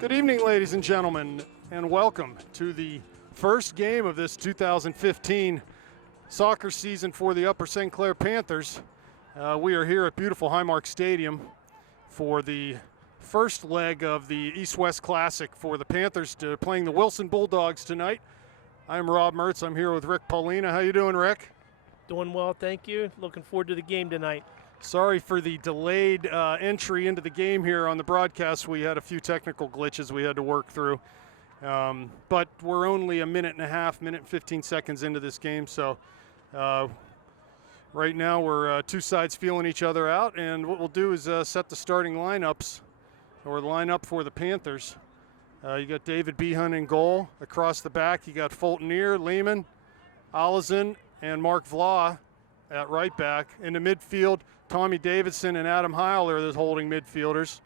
Good evening, ladies and gentlemen, and welcome to the first game of this 2015 soccer season for the Upper St. Clair Panthers. We are here at beautiful Highmark Stadium for the first leg of the East-West Classic for the Panthers playing the Wilson Bulldogs tonight. I'm Rob Mertz. I'm here with Rick Paulina. How you doing, Rick? Doing well, thank you. Looking forward to the game tonight. Sorry for the delayed entry into the game here on the broadcast. We had a few technical glitches we had to work through. But we're only a minute and 15 seconds into this game. So right now we're two sides feeling each other out. And what we'll do is set the starting lineups, or the lineup for the Panthers. You got David Behan in goal. Across the back, you got Fultonier, Lehman, Allison, and Mark Vlah at right back. In the midfield, Tommy Davidson and Adam Heil are the holding midfielders.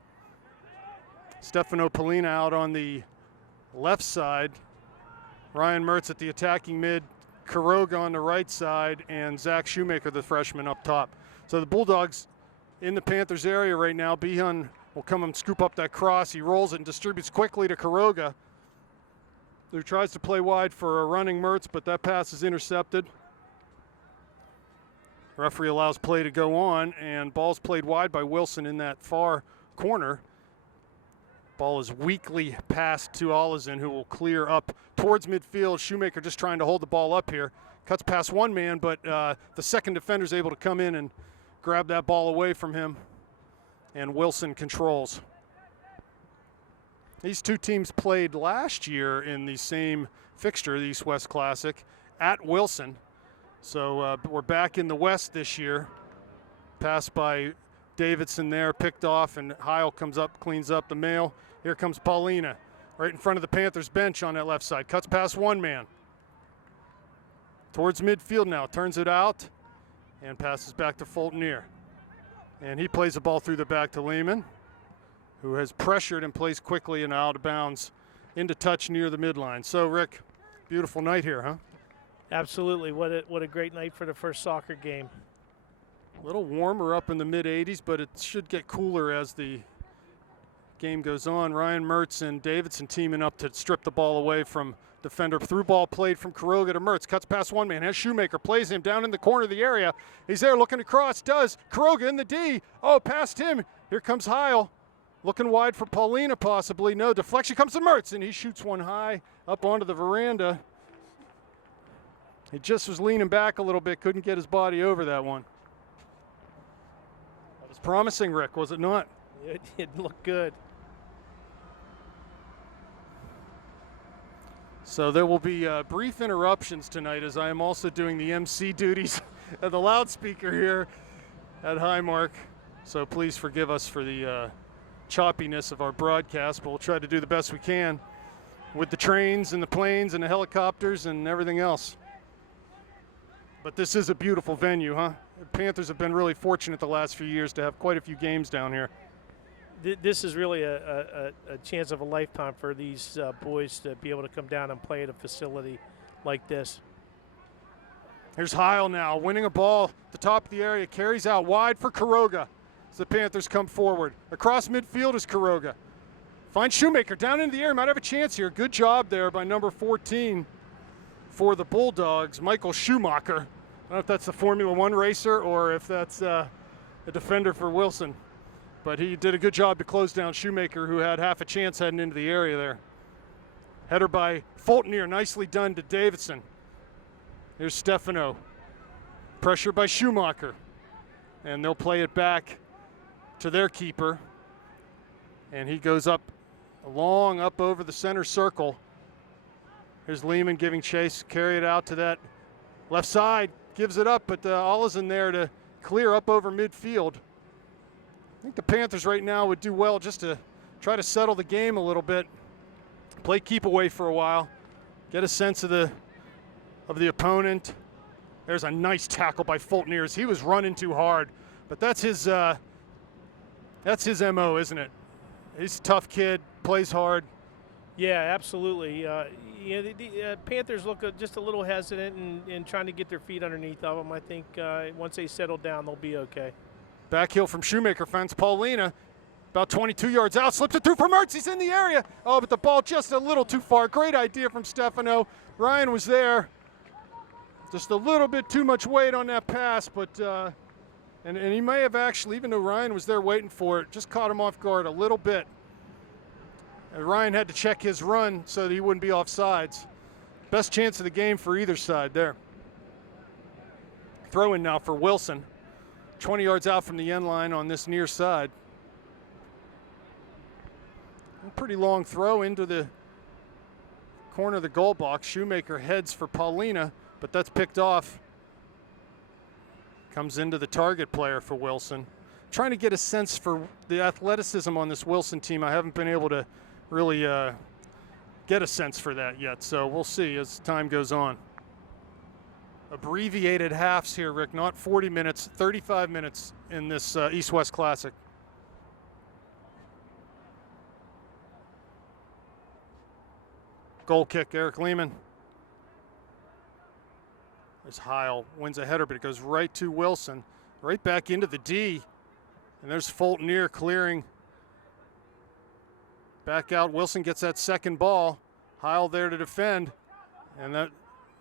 Stefano Polina out on the left side. Ryan Mertz at the attacking mid. Quiroga on the right side, and Zach Shoemaker, the freshman, up top. So the Bulldogs in the Panthers area right now. Behan will come and scoop up that cross. He rolls it and distributes quickly to Quiroga, who tries to play wide for a running Mertz, but that pass is intercepted. Referee allows play to go on, and ball's played wide by Wilson in that far corner. Ball is weakly passed to Allison, who will clear up towards midfield. Shoemaker just trying to hold the ball up here. Cuts past one man, but the second defender's able to come in and grab that ball away from him, and Wilson controls. These two teams played last year in the same fixture, the East-West Classic, at Wilson. So we're back in the West this year. Pass by Davidson there, picked off, and Heil comes up, cleans up the mail. Here comes Paulina, right in front of the Panthers bench on that left side. Cuts past one man. Towards midfield now, turns it out, and passes back to Fultonier. And he plays the ball through the back to Lehman, who has pressured and plays quickly and out of bounds into touch near the midline. So, Rick, beautiful night here, huh? Absolutely. What a great night for the first soccer game. A little warmer up in the mid-80s, but it should get cooler as the game goes on. Ryan Mertz and Davidson teaming up to strip the ball away from defender. Through ball played from Quiroga to Mertz. Cuts past one man. Has Shoemaker. Plays him down in the corner of the area. He's there looking across. Does. Quiroga in the D. Oh, past him. Here comes Heil. Looking wide for Paulina possibly. No, deflection comes to Mertz, and he shoots one high up onto the veranda. He just was leaning back a little bit. Couldn't get his body over that one. That was promising, Rick, was it not? It looked good. So there will be brief interruptions tonight, as I am also doing the MC duties at the loudspeaker here at Highmark. So please forgive us for the choppiness of our broadcast, but we'll try to do the best we can with the trains and the planes and the helicopters and everything else. But this is a beautiful venue, huh? The Panthers have been really fortunate the last few years to have quite a few games down here. This is really a chance of a lifetime for these boys to be able to come down and play at a facility like this. Here's Heil now, winning a ball at the top of the area, carries out wide for Quiroga as the Panthers come forward. Across midfield is Quiroga. Finds Shoemaker down into the air, might have a chance here. Good job there by number 14 for the Bulldogs, Michael Schumacher. I don't know if that's the Formula One racer or if that's a defender for Wilson. But he did a good job to close down Shoemaker, who had half a chance heading into the area there. Header by Fultonier, nicely done to Davidson. Here's Stefano. Pressure by Schumacher. And they'll play it back to their keeper. And he goes up long up over the center circle. Here's Lehman giving chase, carry it out to that left side. Gives it up, but Allison there to clear up over midfield. I think the Panthers right now would do well just to try to settle the game a little bit. Play keep away for a while. Get a sense of the opponent. There's a nice tackle by Fultonier. He was running too hard, but that's his MO, isn't it? He's a tough kid, plays hard. Yeah, absolutely. The Panthers look just a little hesitant in trying to get their feet underneath of them. I think once they settle down, they'll be okay. Back heel from Shoemaker, finds Paulina. About 22 yards out, slips it through for Mertz. He's in the area. Oh, but the ball just a little too far. Great idea from Stefano. Ryan was there. Just a little bit too much weight on that pass, but and he may have actually, even though Ryan was there waiting for it, just caught him off guard a little bit. And Ryan had to check his run so that he wouldn't be offsides. Best chance of the game for either side there. Throw in now for Wilson. 20 yards out from the end line on this near side. A pretty long throw into the corner of the goal box. Shoemaker heads for Paulina, but that's picked off. Comes into the target player for Wilson. Trying to get a sense for the athleticism on this Wilson team. I haven't been able to really get a sense for that yet, so we'll see as time goes on. Abbreviated halves here, Rick, not 40 minutes, 35 minutes in this East-West Classic. Goal kick, Eric Lehman. There's Heil, wins a header, but it goes right to Wilson, right back into the D. And there's Fultonier clearing. Back out, Wilson gets that second ball. Heil there to defend. And that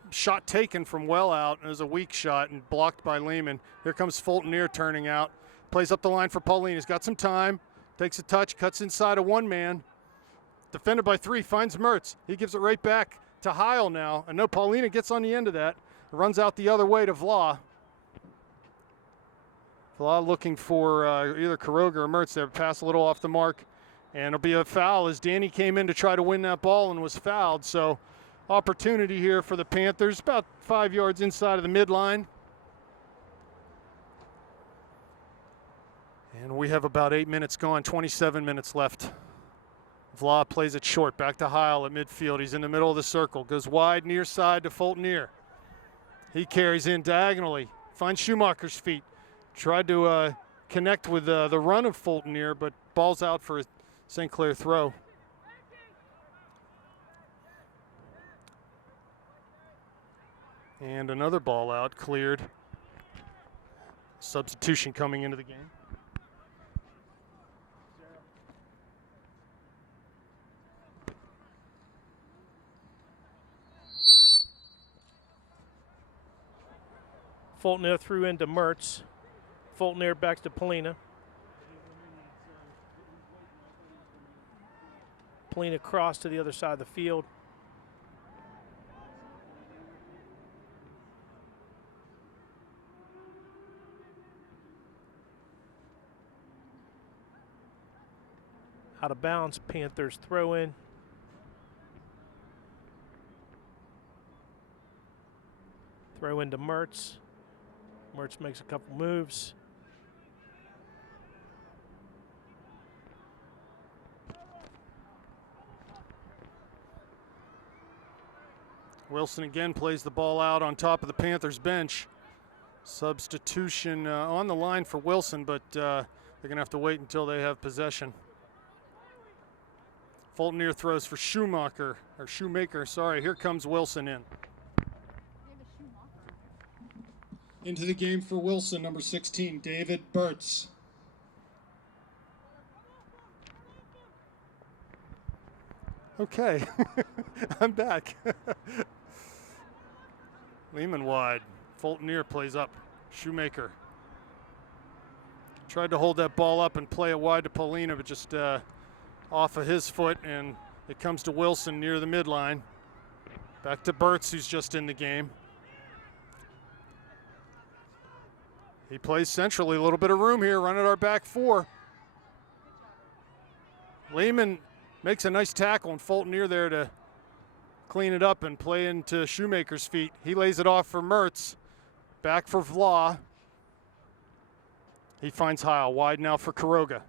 shot taken from well out. It was a weak shot and blocked by Lehman. Here comes Fultonier turning out. Plays up the line for Paulina. He's got some time. Takes a touch, cuts inside of one man. Defended by three, finds Mertz. He gives it right back to Heil now. And no, Paulina gets on the end of that. Runs out the other way to Vla. Vla looking for either Quiroga or Mertz there. Pass a little off the mark. And it'll be a foul as Danny came in to try to win that ball and was fouled. So opportunity here for the Panthers, about 5 yards inside of the midline. And we have about 8 minutes gone, 27 minutes left. Vla plays it short, back to Heil at midfield. He's in the middle of the circle, goes wide near side to Fultonier. He carries in diagonally, finds Schumacher's feet. Tried to connect with the run of Fultonier, but ball's out for a St. Clair throw. And another ball out, cleared. Substitution coming into the game. Fultonier threw into Mertz. Fultonier back to Paulina. Paulina crossed to the other side of the field. Out of bounds, Panthers throw in. Throw into Mertz. Mertz makes a couple moves. Wilson again plays the ball out on top of the Panthers bench. Substitution on the line for Wilson, but they're going to have to wait until they have possession. Fultonier throws for Schumacher. Sorry. Here comes Wilson in. Into the game for Wilson, number 16, David Burtz. Okay, I'm back. Lehman wide. Fultonier plays up. Shoemaker. Tried to hold that ball up and play it wide to Paulina, but just off of his foot, and it comes to Wilson near the midline. Back to Burtz, who's just in the game. He plays centrally, a little bit of room here, running our back four. Lehman makes a nice tackle, and Fultonier there to clean it up and play into Shoemaker's feet. He lays it off for Mertz. Back for Vla. He finds Heil, wide now for Quiroga.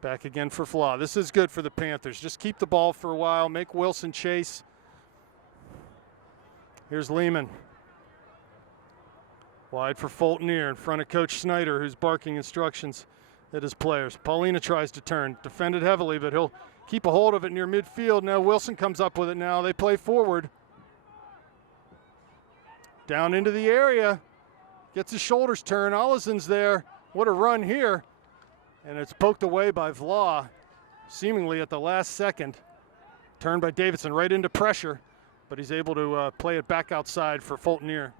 Back again for Vla. This is good for the Panthers. Just keep the ball for a while, make Wilson chase. Here's Lehman. Wide for Fultonier in front of Coach Snyder, who's barking instructions at his players. Paulina tries to turn, defended heavily, but he'll keep a hold of it near midfield. Now Wilson comes up with it now. They play forward. Down into the area. Gets his shoulders turned. Ollison's there. What a run here. And it's poked away by Vlah, seemingly at the last second. Turned by Davidson right into pressure, but he's able to play it back outside for Fulton-Ear.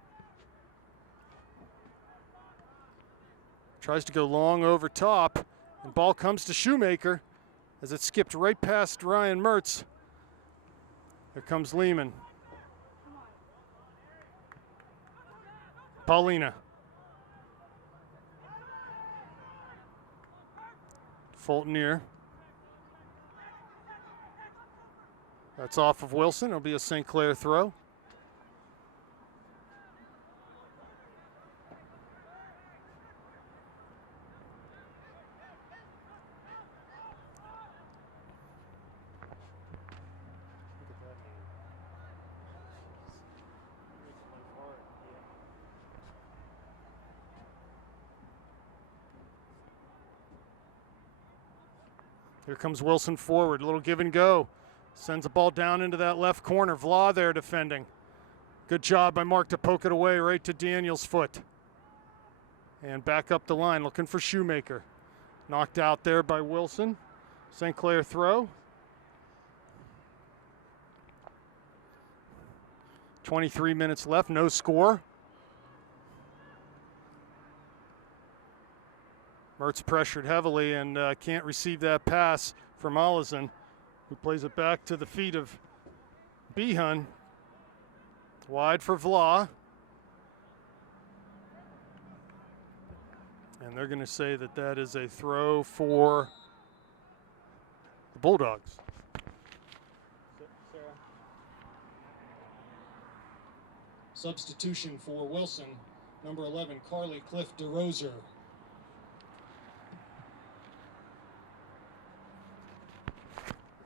Tries to go long over top, and ball comes to Shoemaker as it skipped right past Ryan Mertz. Here comes Lehman. Paulina. Fulton-Ear. That's off of Wilson. It'll be a St. Clair throw. Here comes Wilson forward, a little give and go. Sends the ball down into that left corner. Vlah there defending. Good job by Mark to poke it away right to Daniel's foot. And back up the line, looking for Shoemaker. Knocked out there by Wilson. St. Clair throw. 23 minutes left, no score. Mertz pressured heavily and can't receive that pass from Olison, who plays it back to the feet of Behan. Wide for Vlah. And they're going to say that that is a throw for the Bulldogs. Substitution for Wilson, number 11, Carly Cliff DeRoser.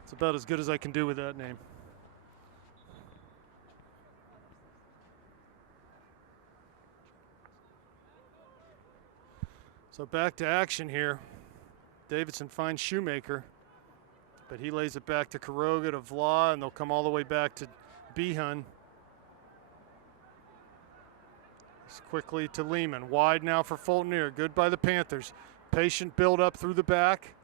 It's about as good as I can do with that name. So back to action here. Davidson finds Shoemaker, but he lays it back to Quiroga, to Vlah, and they'll come all the way back to Behan. Quickly to Lehman. Wide now for Fulton-Ear. Good by the Panthers. Patient build up through the back.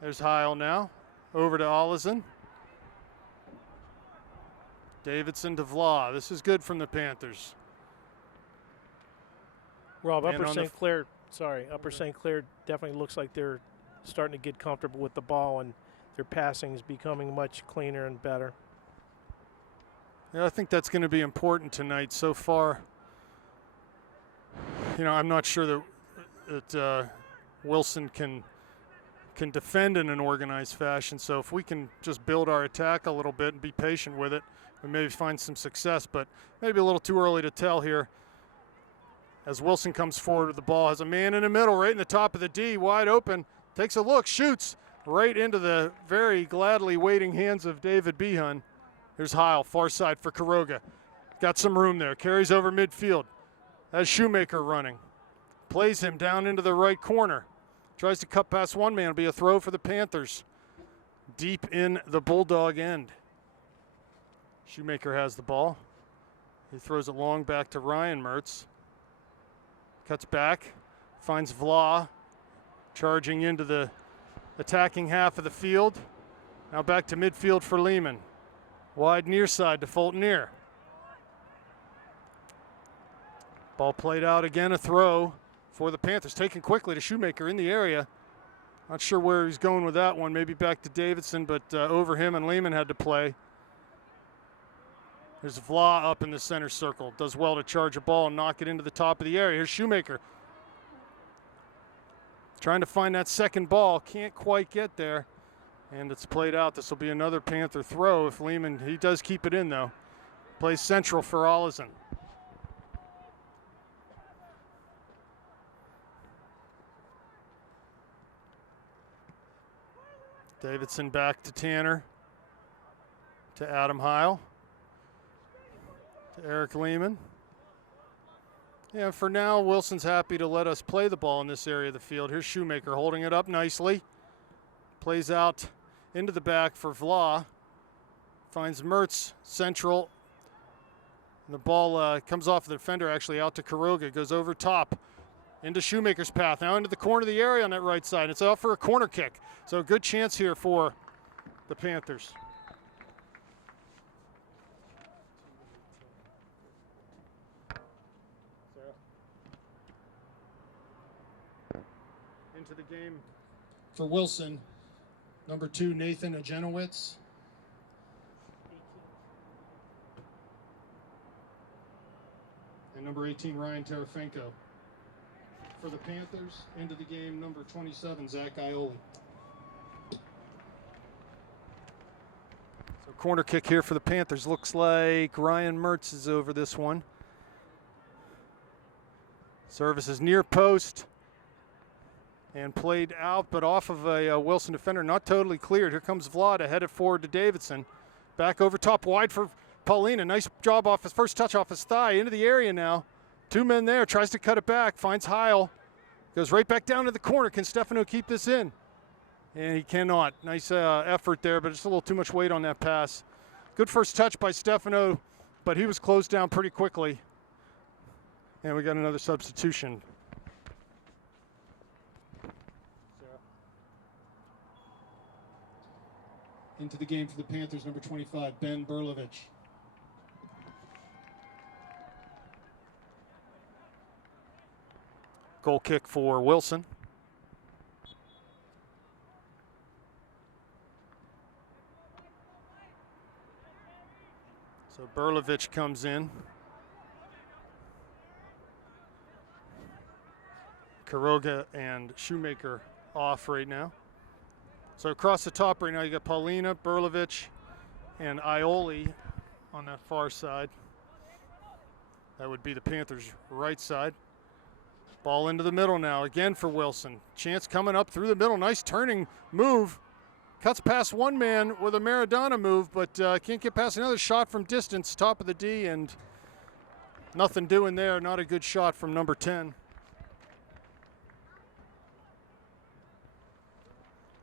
There's Heil now. Over to Olison. Davidson to Vlah. This is good from the Panthers. Rob, Upper St. Clair definitely looks like they're starting to get comfortable with the ball, and their passing is becoming much cleaner and better. Yeah, I think that's going to be important tonight. So far, I'm not sure that Wilson can defend in an organized fashion. So if we can just build our attack a little bit and be patient with it, we maybe find some success. But maybe a little too early to tell here. As Wilson comes forward with the ball, has a man in the middle, right in the top of the D, wide open, takes a look, shoots right into the very gladly waiting hands of David Behan. Here's Heil, far side for Quiroga. Got some room there, carries over midfield. Has Shoemaker running. Plays him down into the right corner. Tries to cut past one man, it'll be a throw for the Panthers. Deep in the Bulldog end. Shoemaker has the ball. He throws it long back to Ryan Mertz. Cuts back, finds Vlah, charging into the attacking half of the field. Now back to midfield for Lehman. Wide near side to Fulton-Ear. Ball played out again, a throw for the Panthers. Taken quickly to Shoemaker in the area. Not sure where he's going with that one. Maybe back to Davidson, but over him and Lehman had to play. There's Vlah up in the center circle. Does well to charge a ball and knock it into the top of the area. Here's Shoemaker. Trying to find that second ball. Can't quite get there. And it's played out. This will be another Panther throw if Lehman, he does keep it in though. Plays central for Olison. Davidson back to Tanner. To Adam Heil. To Eric Lehman. Yeah, for now, Wilson's happy to let us play the ball in this area of the field. Here's Shoemaker holding it up nicely. Plays out into the back for Vlah. Finds Mertz central. And the ball comes off the defender, actually out to Quiroga. Goes over top into Shoemaker's path, now into the corner of the area on that right side. It's out for a corner kick. So a good chance here for the Panthers. Into the game for Wilson, number 2, Nathan Agenowitz. And number 18, Ryan Terefenko. For the Panthers, into the game, number 27, Zach Ioli. So corner kick here for the Panthers. Looks like Ryan Mertz is over this one. Service is near post and played out, but off of a Wilson defender, not totally cleared. Here comes Vlad, headed forward to Davidson. Back over top, wide for Paulina. Nice job off his first touch off his thigh. Into the area now. 2 men there, tries to cut it back, finds Heil. Goes right back down to the corner. Can Stefano keep this in? And he cannot. Nice effort there, but just a little too much weight on that pass. Good first touch by Stefano, but he was closed down pretty quickly. And we got another substitution. Into the game for the Panthers, number 25, Ben Berlovich. Goal kick for Wilson. So Berlovich comes in. Quiroga and Shoemaker off right now. So across the top right now, you got Paulina, Berlovich, and Ioli on that far side. That would be the Panthers' right side. Ball into the middle now, again for Wilson. Chance coming up through the middle, nice turning move. Cuts past one man with a Maradona move, but can't get past another shot from distance, top of the D, and nothing doing there. Not a good shot from number 10.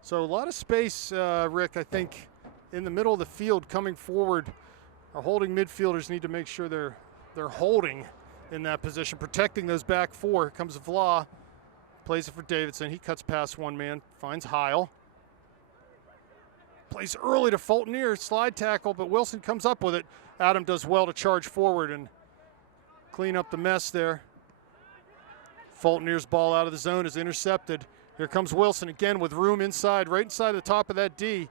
So a lot of space, Rick, I think, in the middle of the field coming forward. Our holding midfielders need to make sure they're holding in that position, protecting those back 4. Here comes Vla, plays it for Davidson. He cuts past one man, finds Heil. Plays early to Fultonier, slide tackle, but Wilson comes up with it. Adam does well to charge forward and clean up the mess there. Fultonier's ball out of the zone is intercepted. Here comes Wilson again with room inside, right inside the top of that D.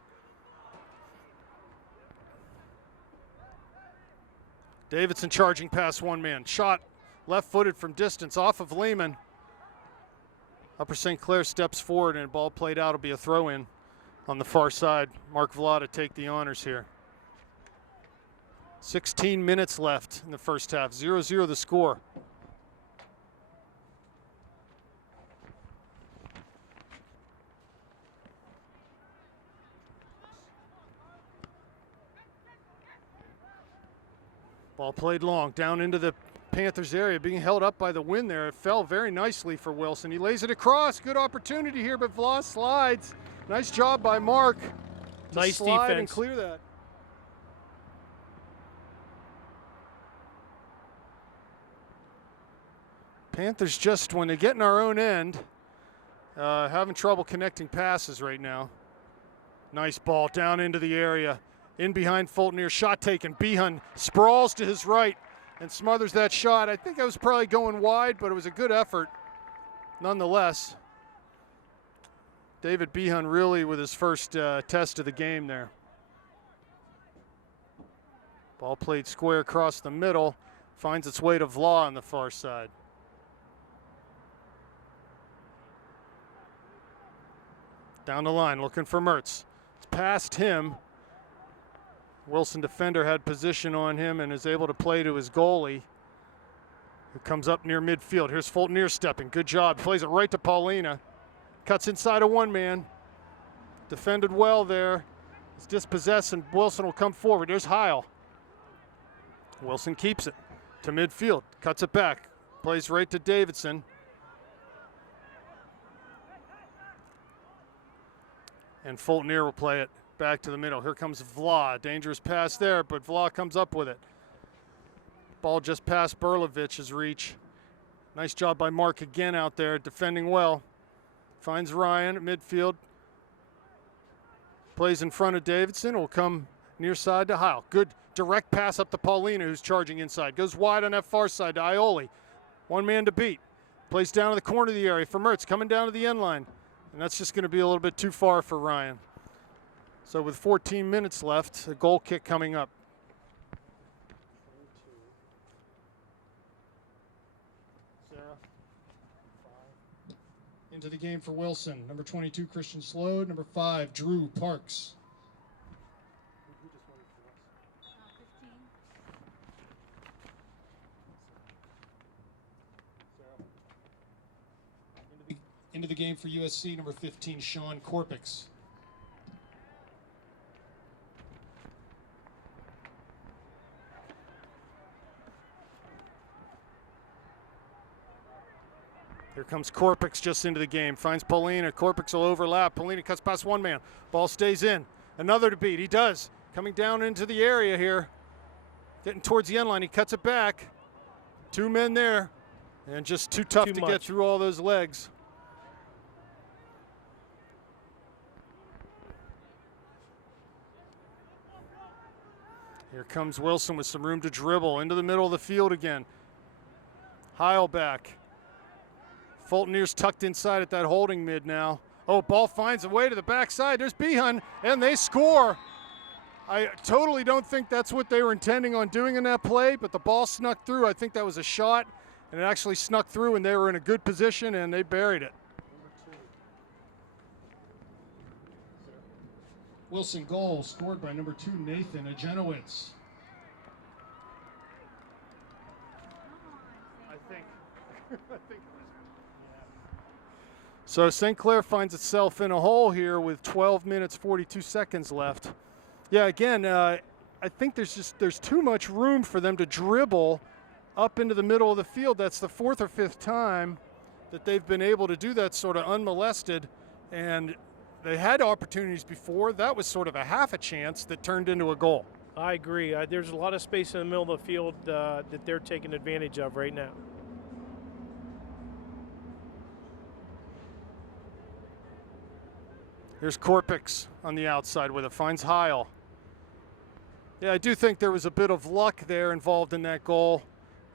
Davidson charging past one man. Shot left-footed from distance off of Lehman. Upper St. Clair steps forward and ball played out. Will be a throw-in on the far side. Mark Vlad to take the honors here. 16 minutes left in the first half. 0-0 the score. Ball played long, down into the Panthers area, being held up by the wind there. It fell very nicely for Wilson. He lays it across. Good opportunity here, but Vlas slides. Nice job by Mark to nice slide defense and clear that. Panthers just, when they get in our own end, having trouble connecting passes right now. Nice ball down into the area. In behind Fultonier, shot taken. Behan sprawls to his right and smothers that shot. I think I was probably going wide, but it was a good effort nonetheless. David Behan really with his first test of the game there. Ball played square across the middle, finds its way to Vla on the far side. Down the line, looking for Mertz. It's past him. Wilson defender had position on him and is able to play to his goalie, who comes up near midfield. Here's Fultonier stepping. Good job. Plays it right to Paulina. Cuts inside of one man. Defended well there. It's dispossessed and Wilson will come forward. There's Heil. Wilson keeps it to midfield. Cuts it back. Plays right to Davidson. And Fultonier will play it back to the middle. Here comes Vla. Dangerous pass there, but Vla comes up with it. Ball just past Berlovich's reach. Nice job by Mark again out there, defending well. Finds Ryan at midfield. Plays in front of Davidson. Will come near side to Heil. Good direct pass up to Paulina, who's charging inside. Goes wide on that far side to Ioli. One man to beat. Plays down to the corner of the area for Mertz, coming down to the end line. And that's just going to be a little bit too far for Ryan. So with 14 minutes left, a goal kick coming up. Into the game for Wilson. Number 22, Christian Slode. Number 5, Drew Parks. 15. Into the game for USC, number 15, Sean Korpix. Here comes Korpix just into the game. Finds Paulina. Korpix will overlap. Paulina cuts past one man. Ball stays in. Another to beat. He does. Coming down into the area here. Getting towards the end line. He cuts it back. 2 men there. And just too tough to get through all those legs. Here comes Wilson with some room to dribble. Into the middle of the field again. Heil back. Fultonier's tucked inside at that holding mid now. Oh, ball finds a way to the backside. There's Behun, and they score. I totally don't think that's what they were intending on doing in that play, but the ball snuck through. I think that was a shot, and it actually snuck through, and they were in a good position, and they buried it. Wilson goal scored by number 2, Nathan Agenowitz. I think. So St. Clair finds itself in a hole here with 12 minutes, 42 seconds left. Yeah, again, I think there's too much room for them to dribble up into the middle of the field. That's the 4th or 5th time that they've been able to do that sort of unmolested, and they had opportunities before. That was sort of a half a chance that turned into a goal. I agree. There's a lot of space in the middle of the field that they're taking advantage of right now. Here's Korpix on the outside with it, finds Heil. Yeah, I do think there was a bit of luck there involved in that goal,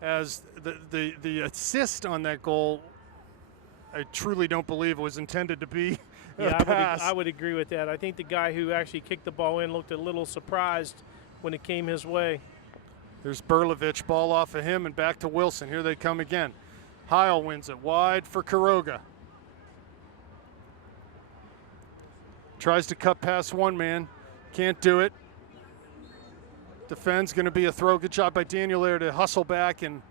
as the assist on that goal, I truly don't believe it was intended to be a pass. I would agree with that. I think the guy who actually kicked the ball in looked a little surprised when it came his way. There's Berlovich, ball off of him and back to Wilson. Here they come again. Heil wins it wide for Quiroga. Tries to cut past one man, can't do it. Defends, going to be a throw. Good job by Daniel there to hustle back and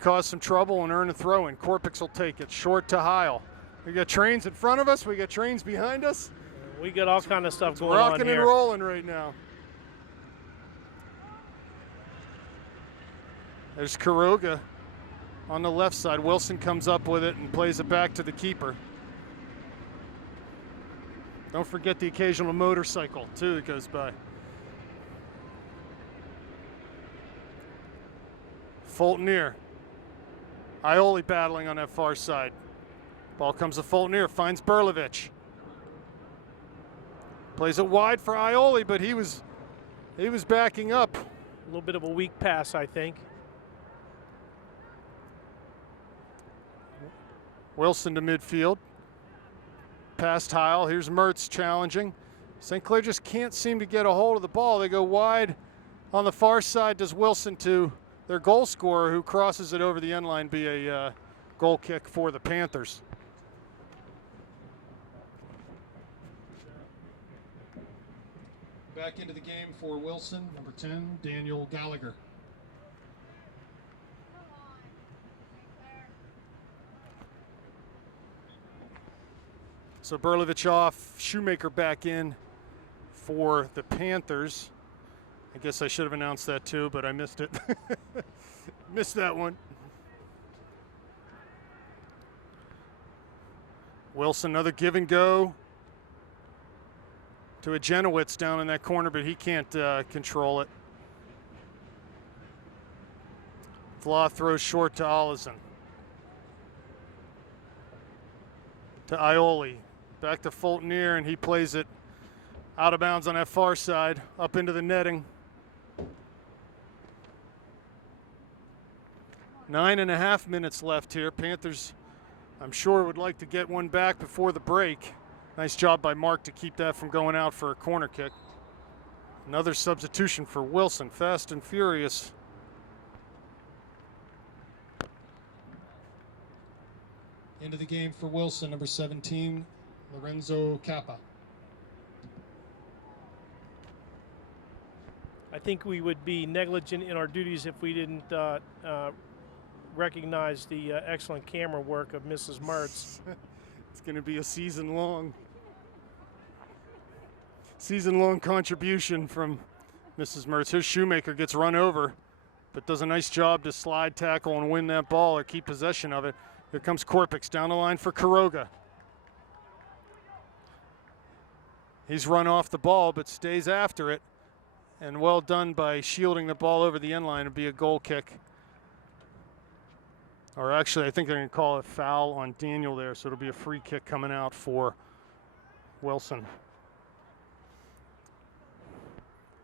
cause some trouble and earn a throw in. Korpix will take it short to Heil. We got trains in front of us. We got trains behind us. We got all kind of stuff going on here. Rocking and rolling right now. There's Quiroga on the left side. Wilson comes up with it and plays it back to the keeper. Don't forget the occasional motorcycle, too, that goes by. Fultonier. Ioli battling on that far side. Ball comes to Fultonier, finds Berlovich. Plays it wide for Ioli, but he was backing up. A little bit of a weak pass, I think. Wilson to midfield. Past Heil. Here's Mertz challenging. St. Clair just can't seem to get a hold of the ball. They go wide on the far side. Does Wilson to their goal scorer, who crosses it over the end line, be a goal kick for the Panthers. Back into the game for Wilson, number 10, Daniel Gallagher. So Berlovich off, Shoemaker back in for the Panthers. I guess I should have announced that too, but I missed it. Missed that one. Wilson, another give and go to Agenowitz down in that corner, but he can't control it. Vlah throws short to Allison. To Ioli. Back to Fultonier, and he plays it out of bounds on that far side, up into the netting. 9.5 minutes left here. Panthers, I'm sure, would like to get one back before the break. Nice job by Mark to keep that from going out for a corner kick. Another substitution for Wilson, fast and furious. Into the game for Wilson, number 17, Lorenzo Kappa. I think we would be negligent in our duties if we didn't recognize the excellent camera work of Mrs. Mertz. It's going to be a season-long contribution from Mrs. Mertz. Here's Shoemaker, gets run over, but does a nice job to slide tackle and win that ball or keep possession of it. Here comes Korpix down the line for Quiroga. He's run off the ball but stays after it, and well done by shielding the ball over the end line. It'll be a goal kick. Or actually, I think they're going to call it foul on Daniel there, so it'll be a free kick coming out for Wilson.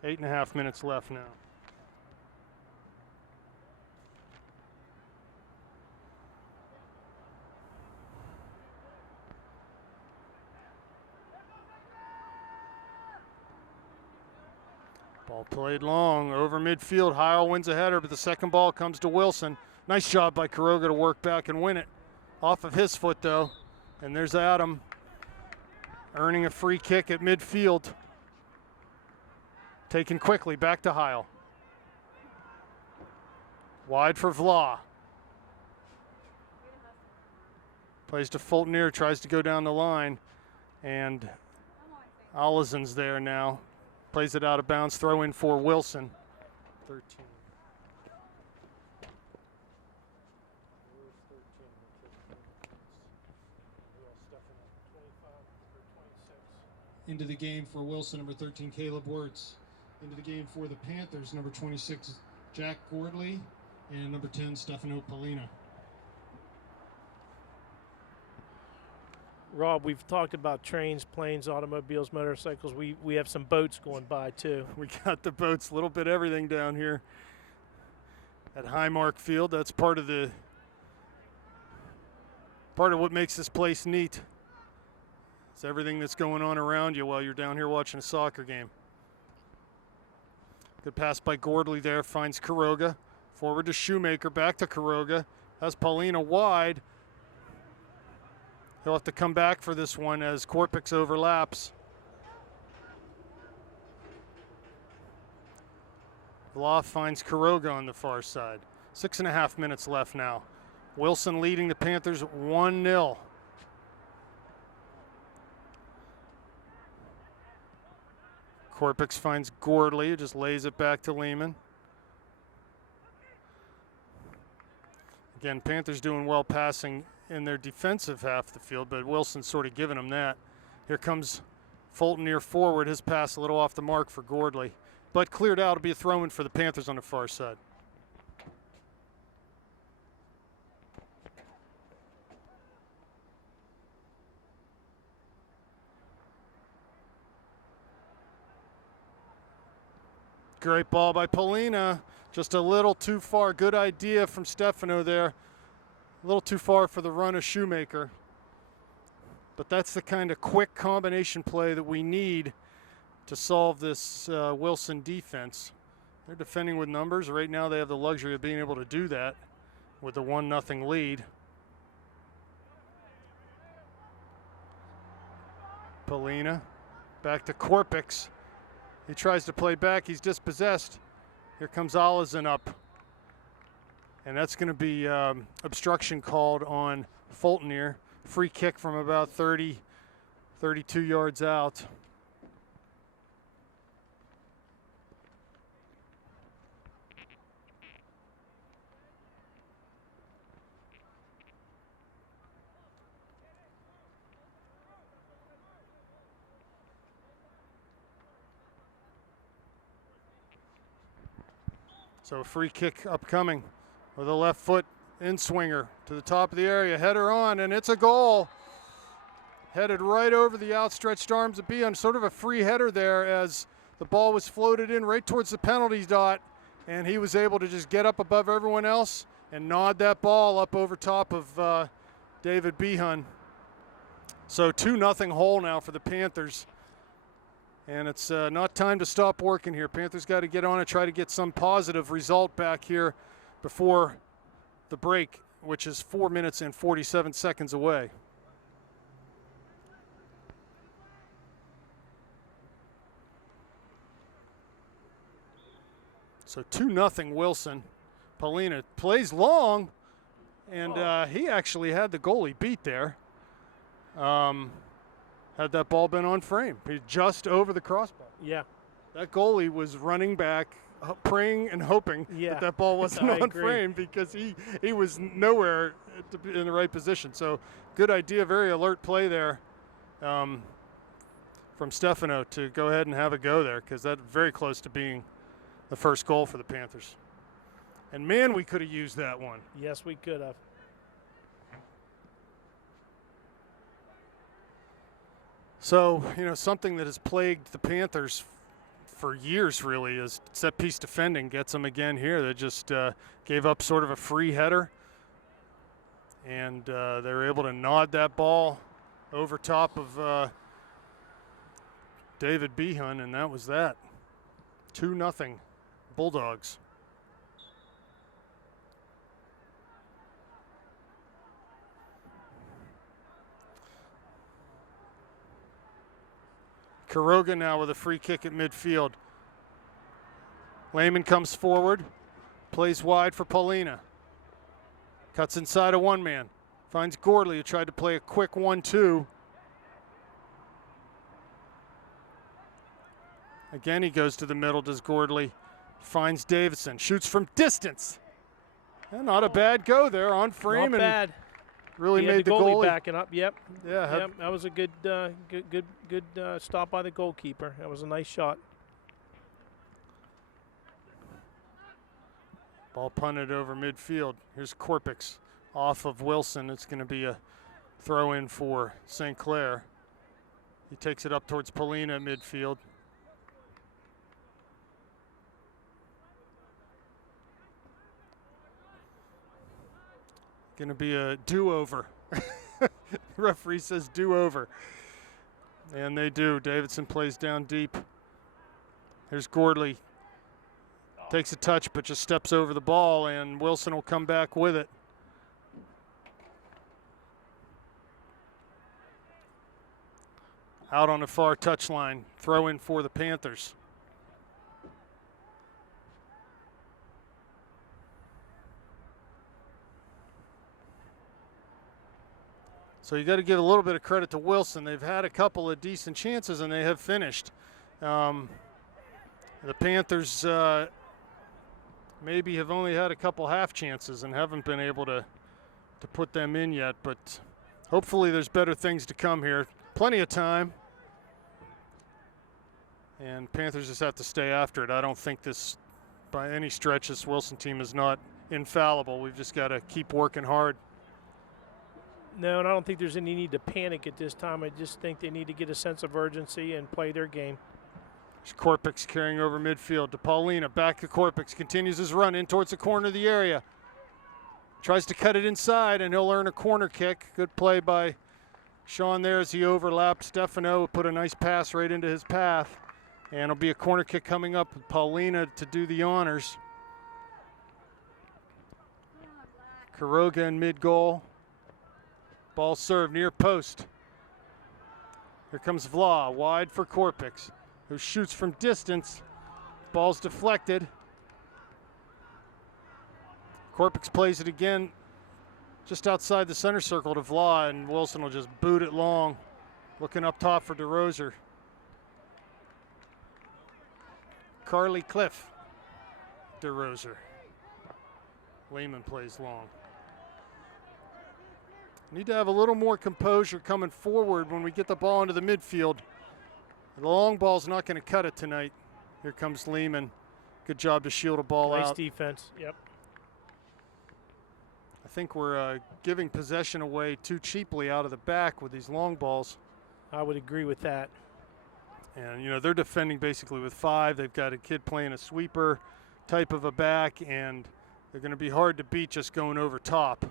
8.5 minutes left now. Ball played long over midfield. Heil wins a header, but the second ball comes to Wilson. Nice job by Quiroga to work back and win it. Off of his foot, though. And there's Adam earning a free kick at midfield. Taken quickly, back to Heil. Wide for Vlah. Plays to Fultonier, tries to go down the line. And Olizen's there now. Plays it out of bounds, throw in for Wilson. 13. Into the game for Wilson, number 13, Caleb Wirtz. Into the game for the Panthers, number 26, Jack Gordley, and number 10, Stefano Polina. Rob, we've talked about trains, planes, automobiles, motorcycles. We have some boats going by too. We got the boats, a little bit everything down here at Highmark Field. That's part of what makes this place neat. It's everything that's going on around you while you're down here watching a soccer game. Good pass by Gordley there, finds Quiroga. Forward to Shoemaker, back to Quiroga. Has Paulina wide. He'll have to come back for this one as Korpix overlaps. Vlah finds Quiroga on the far side. 6.5 minutes left now. Wilson leading the Panthers 1-0. Korpix finds Gordley, who just lays it back to Lehman. Again, Panthers doing well passing in their defensive half of the field, but Wilson's sort of giving them that. Here comes Fultonier forward, his pass a little off the mark for Gordley. But cleared out, it'll be a throw-in for the Panthers on the far side. Great ball by Polina. Just a little too far. Good idea from Stefano there. A little too far for the run of Shoemaker. But that's the kind of quick combination play that we need to solve this Wilson defense. They're defending with numbers. Right now they have the luxury of being able to do that with the 1-0 lead. Polina back to Korpix. He tries to play back. He's dispossessed. Here comes Olizen up. And that's going to be obstruction called on Fultonier. Free kick from about 30, 32 yards out. So a free kick upcoming with a left foot in swinger to the top of the area, header on, and it's a goal. Headed right over the outstretched arms of Behan, sort of a free header there as the ball was floated in right towards the penalty dot, and he was able to just get up above everyone else and nod that ball up over top of David Behan. So 2-0 hole now for the Panthers. And it's not time to stop working here. Panthers got to get on and try to get some positive result back here before the break, which is 4 minutes and 47 seconds away. So 2-0 Wilson. Paulina plays long, and he actually had the goalie beat there. Had that ball been on frame, he just over the crossbar. Yeah. That goalie was running back, praying and hoping that ball wasn't on frame, because he was nowhere in the right position. So good idea, very alert play there from Stefano to go ahead and have a go there, because that's very close to being the first goal for the Panthers. And man, we could have used that one. Yes, we could have. So, something that has plagued the Panthers for years really is set piece defending. Gets them again here. They just gave up sort of a free header, and they're able to nod that ball over top of David Behan, and that was that. 2-0 Bulldogs. Quiroga now with a free kick at midfield. Lehman comes forward, plays wide for Paulina. Cuts inside a one-man. Finds Gordley, who tried to play a quick 1-2. Again, he goes to the middle, does Gordley. Finds Davidson, shoots from distance. And not a bad go there on frame. Not bad. Really made the goalie goalie backing up. Yep. Yeah. Yep. That was a good stop by the goalkeeper. That was a nice shot. Ball punted over midfield. Here's Korpix off of Wilson. It's going to be a throw in for St. Clair. He takes it up towards Paulina at midfield. Going to be a do-over. Referee says do-over. And they do. Davidson plays down deep. Here's Gordley. Takes a touch, but just steps over the ball, and Wilson will come back with it. Out on the far touchline. Throw in for the Panthers. So you got to give a little bit of credit to Wilson. They've had a couple of decent chances, and they have finished. The Panthers maybe have only had a couple half chances and haven't been able to put them in yet, but hopefully there's better things to come here. Plenty of time. And Panthers just have to stay after it. I don't think this, by any stretch, this Wilson team is not infallible. We've just got to keep working hard. No, and I don't think there's any need to panic at this time. I just think they need to get a sense of urgency and play their game. There's Korpix carrying over midfield to Paulina. Back to Korpix. Continues his run in towards the corner of the area. Tries to cut it inside, and he'll earn a corner kick. Good play by Sean there as he overlapped Stefano. Put a nice pass right into his path. And it'll be a corner kick coming up with Paulina to do the honors. Quiroga in mid-goal. Ball served near post. Here comes Vla, wide for Korpix, who shoots from distance. Ball's deflected. Korpix plays it again just outside the center circle to Vla, and Wilson will just boot it long. Looking up top for DeRoser. Carly Cliff. DeRoser. Lehman plays long. Need to have a little more composure coming forward when we get the ball into the midfield. The long ball's not going to cut it tonight. Here comes Lehman. Good job to shield a ball out. Nice defense. Yep. think we're giving possession away too cheaply out of the back with these long balls. I would agree with that. And, you know, they're defending basically with 5. They've got a kid playing a sweeper type of a back, and they're going to be hard to beat just going over top.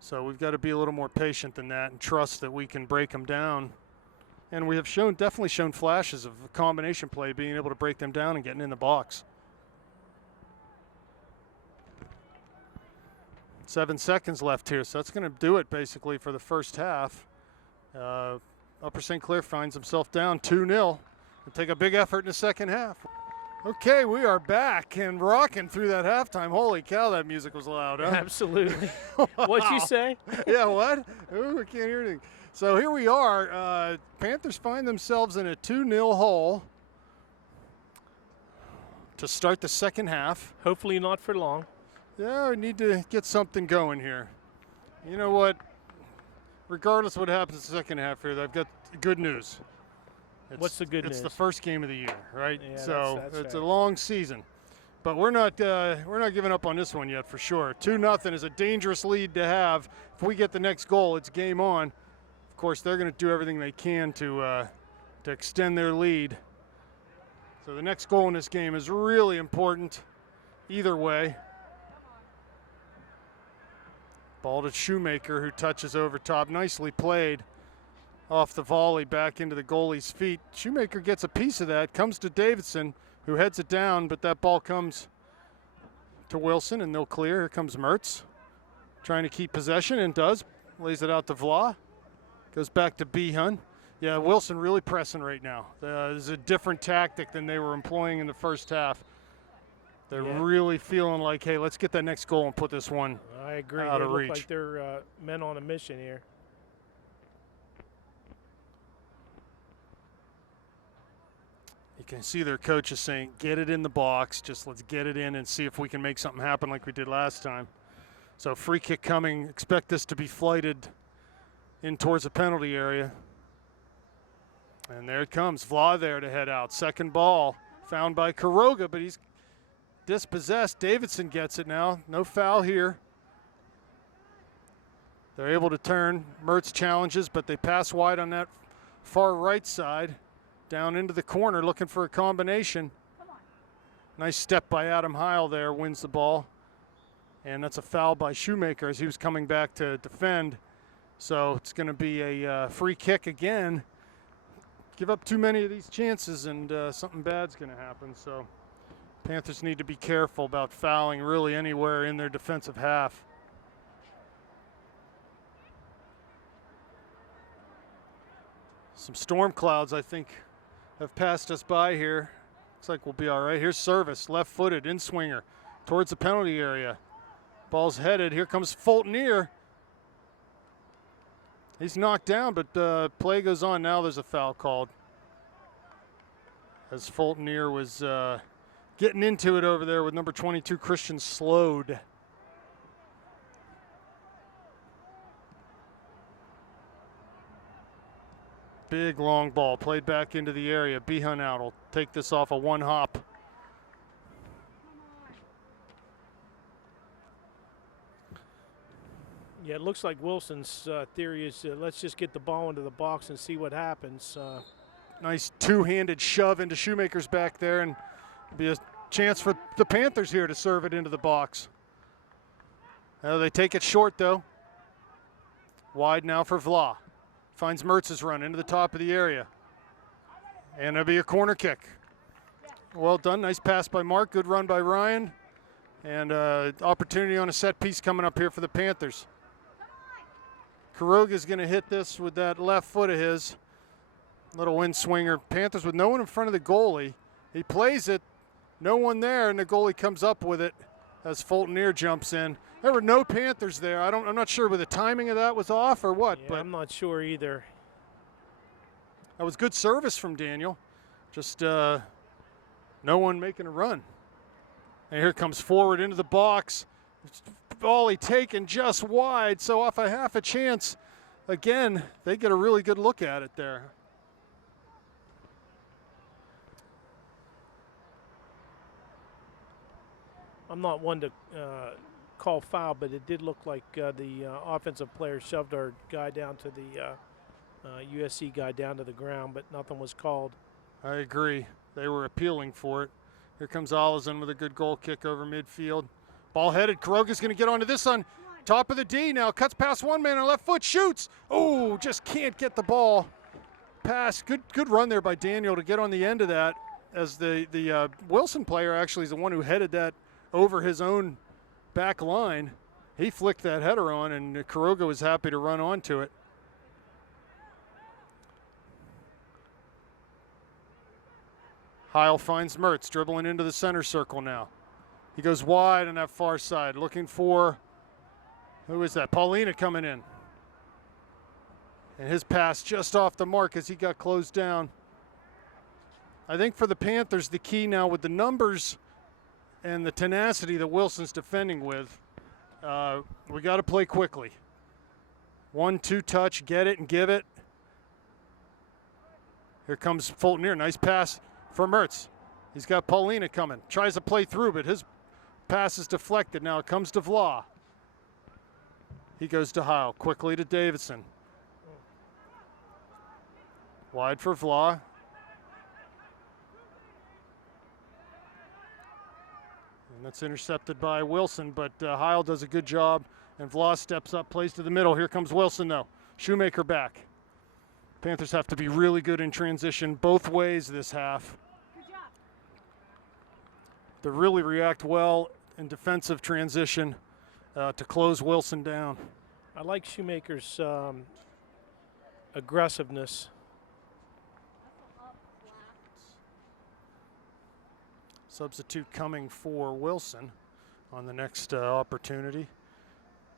So we've got to be a little more patient than that and trust that we can break them down. And we have definitely shown flashes of combination play, being able to break them down and getting in the box. 7 seconds left here, so that's going to do it basically for the first half. Upper St. Clair finds himself down 2-0. It'll take a big effort in the second half. Okay, we are back and rocking through that halftime. Holy cow, that music was loud, huh? Absolutely. Wow. What'd you say? Yeah, what? Ooh, I can't hear anything. So here we are. Panthers find themselves in a 2-0 hole to start the second half. Hopefully not for long. Yeah, we need to get something going here. You know what? Regardless of what happens in the second half here, I've got good news. What's the good news? It's the first game of the year, right? Yeah, so that's it's right. a long season. But we're not giving up on this one yet for sure. 2-0 is a dangerous lead to have. If we get the next goal, it's game on. Of course, they're going to do everything they can to extend their lead. So the next goal in this game is really important either way. Ball to Shoemaker, who touches over top. Nicely played off the volley back into the goalie's feet. Shoemaker gets a piece of that, comes to Davidson, who heads it down, but that ball comes to Wilson, and they'll clear. Here comes Mertz, trying to keep possession, and does. Lays it out to Vla. Goes back to Behun. Yeah, Wilson really pressing right now. This is a different tactic than they were employing in the first half. They're really feeling like, hey, let's get that next goal and put this one I agree. out They of look reach. like they're men on a mission here. You can see their coach is saying, get it in the box. Just let's get it in and see if we can make something happen like we did last time. So free kick coming. Expect this to be flighted in towards the penalty area. And there it comes. Vla there to head out. Second ball found by Quiroga, but he's dispossessed. Davidson gets it now. No foul here. They're able to turn. Mertz challenges, but they pass wide on that far right side. Down into the corner, looking for a combination. Nice step by Adam Heil there, wins the ball. And that's a foul by Shoemaker as he was coming back to defend. So it's going to be a free kick again. Give up too many of these chances and something bad's going to happen. So Panthers need to be careful about fouling really anywhere in their defensive half. Some storm clouds, I think, have passed us by here. Looks like we'll be all right. Here's Service, left-footed, in-swinger, towards the penalty area. Ball's headed. Here comes Fultonier. He's knocked down, but play goes on. Now there's a foul called. As Fultonier was getting into it over there with number 22, Christian Slode. Big long ball played back into the area. Behun out will take this off a one hop. Yeah, it looks like Wilson's theory is let's just get the ball into the box and see what happens. Nice two-handed shove into Shoemaker's back there, and be a chance for the Panthers here to serve it into the box. They take it short though. Wide now for Vla. Finds Mertz's run into the top of the area. And it'll be a corner kick. Well done. Nice pass by Mark. Good run by Ryan. And opportunity on a set piece coming up here for the Panthers. Quiroga's going to hit this with that left foot of his. Little in swinger. Panthers with no one in front of the goalie. He plays it. No one there, and the goalie comes up with it as Fultonier jumps in. There were no Panthers there. I'm not sure whether the timing of that was off or what, Yeah, but I'm not sure either. that was good service from Daniel. Just no one making a run. And here comes forward into the box. Volley taken just wide, so off a half a chance. Again, they get a really good look at it there. I'm not one to call foul, but it did look like the offensive player shoved our guy down to the USC guy down to the ground, but nothing was called. I agree. They were appealing for it. Here comes Olison with a good goal kick over midfield. Ball headed. Kuroga's going to get onto this on top of the D now. Cuts past one man on left foot. Shoots. Oh, just can't get the ball. Pass. Good run there by Daniel to get on the end of that, as the Wilson player actually is the one who headed that over his own back line. He flicked that header on, and Kuroga was happy to run onto it. Heil finds Mertz, dribbling into the center circle now. He goes wide on that far side, looking for, who is that? Paulina coming in. And his pass just off the mark as he got closed down. I think for the Panthers, the key now with the numbers and the tenacity that Wilson's defending with, we got to play quickly. 1-2 touch, get it and give it. Here comes Fulton. Nice pass for Mertz. He's got Paulina coming. Tries to play through, but his pass is deflected. Now it comes to Vlah. He goes to Heil. Quickly to Davidson. Wide for Vlah. And that's intercepted by Wilson, but Heil does a good job, and Vlah steps up, plays to the middle. Here comes Wilson, though. Shoemaker back. Panthers have to be really good in transition both ways this half. Good job. To really react well in defensive transition to close Wilson down. I like Shoemaker's aggressiveness. Substitute coming for Wilson on the next opportunity.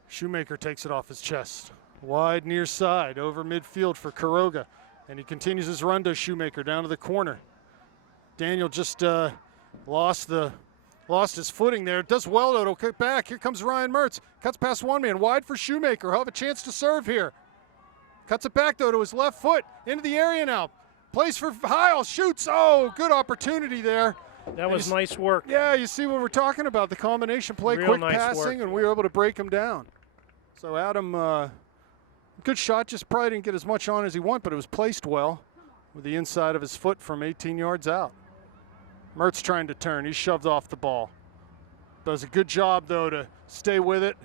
Shoemaker takes it off his chest. Wide near side over midfield for Kuroga. And he continues his run to Shoemaker down to the corner. Daniel just lost his footing there. Does well though to kick back. Here comes Ryan Mertz. Cuts past one man. Wide for Shoemaker. He'll have a chance to serve here. Cuts it back though to his left foot. Into the area now. Plays for Heil. Shoots. Oh, good opportunity there. That was nice work. Yeah, you see what we're talking about. The combination play, Real quick nice passing, work. and we were able to break him down. So Adam, good shot, just probably didn't get as much on as he wanted, but it was placed well with the inside of his foot from 18 yards out. Mertz trying to turn. He's shoved off the ball. Does a good job, though, to stay with it.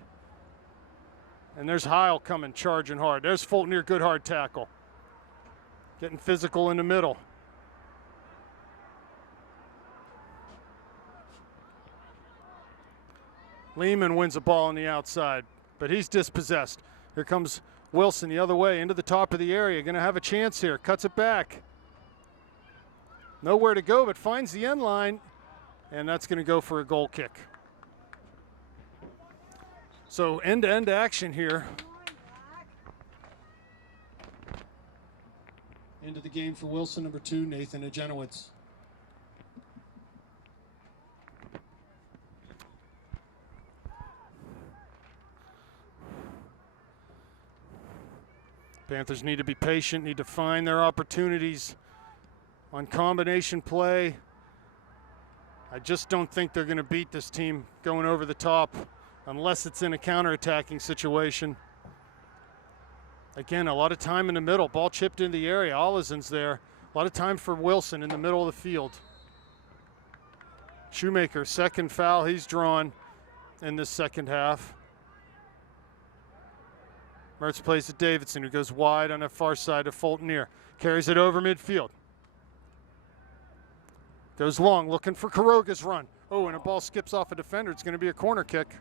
And there's Heil coming, charging hard. There's Fulton, good hard tackle. Getting physical in the middle. Lehman wins the ball on the outside, but he's dispossessed. Here comes Wilson the other way into the top of the area. Going to have a chance here. Cuts it back. Nowhere to go, but finds the end line, and that's going to go for a goal kick. So end-to-end action here. Into the game for Wilson, number 2, Nathan Agenowitz. Panthers need to be patient, need to find their opportunities on combination play. I just don't think they're going to beat this team going over the top unless it's in a counterattacking situation. Again, a lot of time in the middle. Ball chipped into the area. Olison's there. A lot of time for Wilson in the middle of the field. Shoemaker, second foul he's drawn in this second half. Mertz plays to Davidson, who goes wide on the far side to Fulton. Carries it over midfield. Goes long, looking for Kuroga's run. Oh, and a ball skips off a defender. It's going to be a corner kick.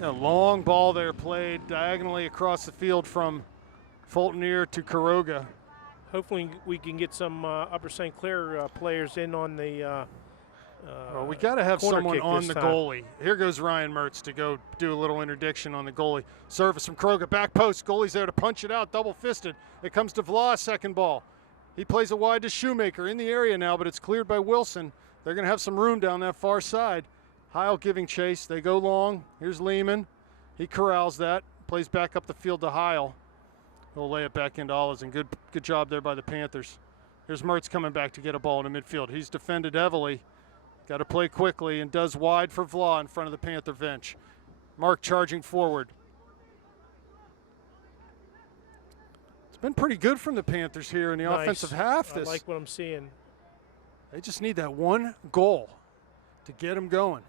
A long ball there played diagonally across the field from Fulton to Kuroga. Hopefully we can get some Upper St. Clair players in on the Well, we got to have corner someone kick on this the time. goalie. Here goes Ryan Mertz to go do a little interdiction on the goalie. Service from Kuroga, back post. Goalie's there to punch it out, double-fisted. It comes to Vlah, second ball. He plays it wide to Shoemaker in the area now, but it's cleared by Wilson. They're going to have some room down that far side. Heil giving chase. They go long. Here's Lehman. He corrals that. Plays back up the field to Heil. He'll lay it back into Olison. Good job there by the Panthers. Here's Mertz coming back to get a ball in the midfield. He's defended heavily. Got to play quickly and does wide for Vla in front of the Panther bench. Mark charging forward. It's been pretty good from the Panthers here in the offensive half. I like what I'm seeing. They just need that one goal to get them going.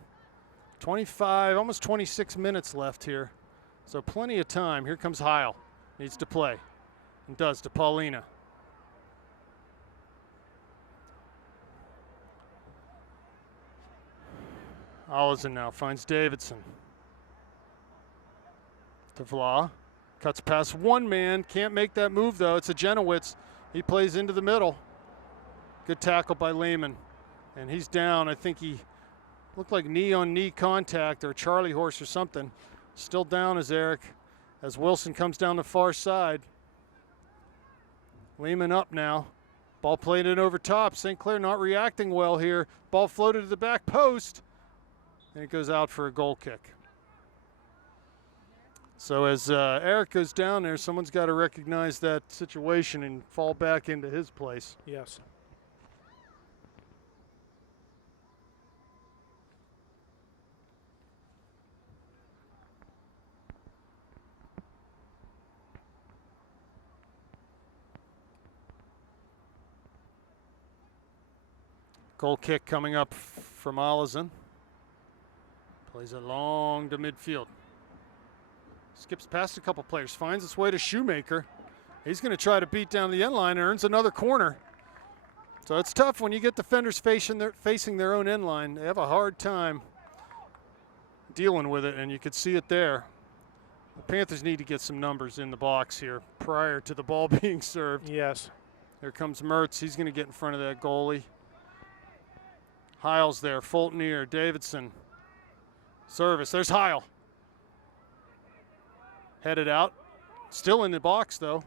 25, almost 26 minutes left here. So plenty of time. Here comes Heil. Needs to play. And does to Paulina. Allison now finds Davidson. To Vla. Cuts past one man. Can't make that move though. It's a Janowicz. He plays into the middle. Good tackle by Lehman. And he's down. I think he looked like knee-on-knee contact or Charlie horse or something. Still down as Eric. As Wilson comes down the far side. Lehman up now. Ball played in over top. St. Clair not reacting well here. Ball floated to the back post. And it goes out for a goal kick. So as Eric goes down there, someone's got to recognize that situation and fall back into his place. Yes. Goal kick coming up from Allison. Plays it long to midfield. Skips past a couple players, finds its way to Shoemaker. He's going to try to beat down the end line and earns another corner. So it's tough when you get defenders facing their own end line. They have a hard time dealing with it, and you could see it there. The Panthers need to get some numbers in the box here prior to the ball being served. Yes. Here comes Mertz. He's going to get in front of that goalie. Heil's there, Fultonier, Davidson. Service, there's Heil. Headed out, still in the box though.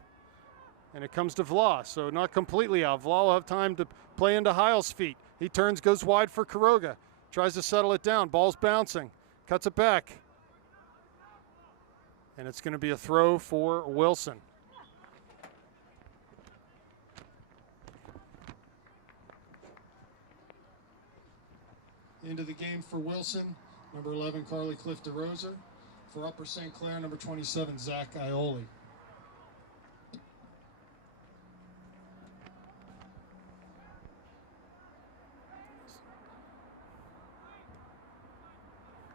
And it comes to Vla, so not completely out. Vla will have time to play into Heil's feet. He turns, goes wide for Quiroga. Tries to settle it down, ball's bouncing. Cuts it back. And it's gonna be a throw for Wilson. Into the game for Wilson, number 11, Carly Cliff DeRosa. For Upper St. Clair, number 27, Zach Ioli.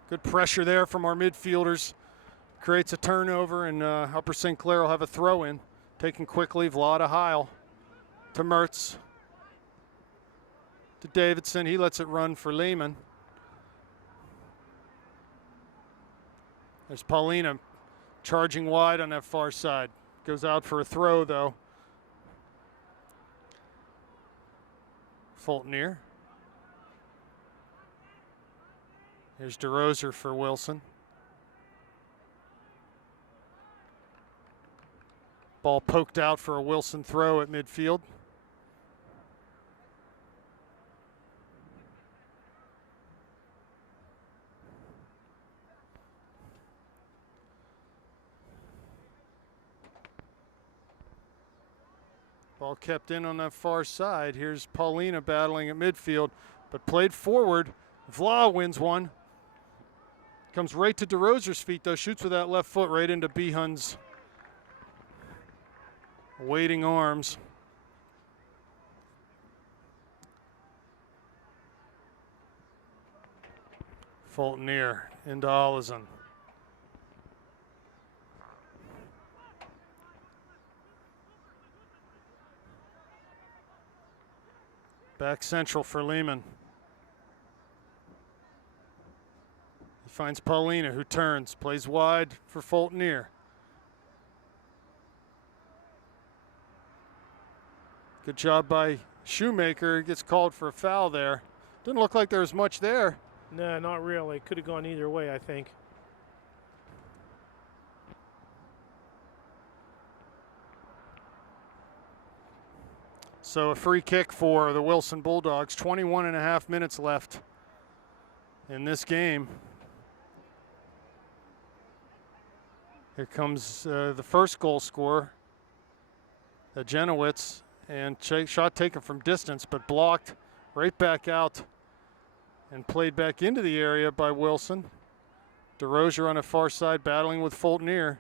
Good pressure there from our midfielders. Creates a turnover, and Upper St. Clair will have a throw in. Taken quickly, Vla to Heil. To Mertz. To Davidson, he lets it run for Lehman. There's Paulina charging wide on that far side. Goes out for a throw though. Fultonier. Here's DeRosa for Wilson. Ball poked out for a Wilson throw at midfield. Ball kept in on that far side. Here's Paulina battling at midfield, but played forward. Vla wins one. Comes right to DeRosa's feet though, shoots with that left foot right into Behun's waiting arms. Fultonier into Allison. Back central for Lehman. He finds Paulina, who turns, plays wide for Fultonier. Good job by Shoemaker. Gets called for a foul there. Didn't look like there was much there. No, not really. Could have gone either way, I think. So a free kick for the Wilson Bulldogs. 21 and a half minutes left in this game. Here comes the first goal scorer, Janowicz, and shot taken from distance, but blocked right back out. and played back into the area by Wilson. DeRozier on the far side battling with Fultonier.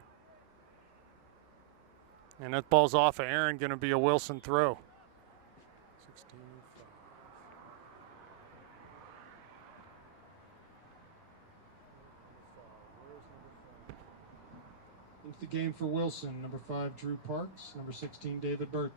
And that ball's off of Aaron, going to be a Wilson throw. 16-5. Into the game for Wilson, number 5, Drew Parks, number 16, David Burtz.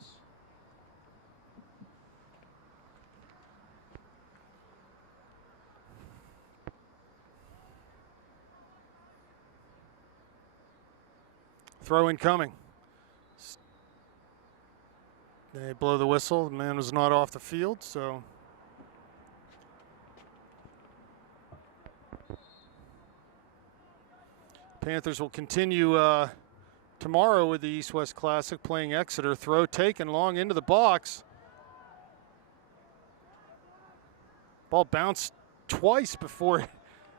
Throw incoming. They blow the whistle. The man was not off the field, so. Panthers will continue tomorrow with the East-West Classic, playing Exeter. Throw taken long into the box. Ball bounced twice before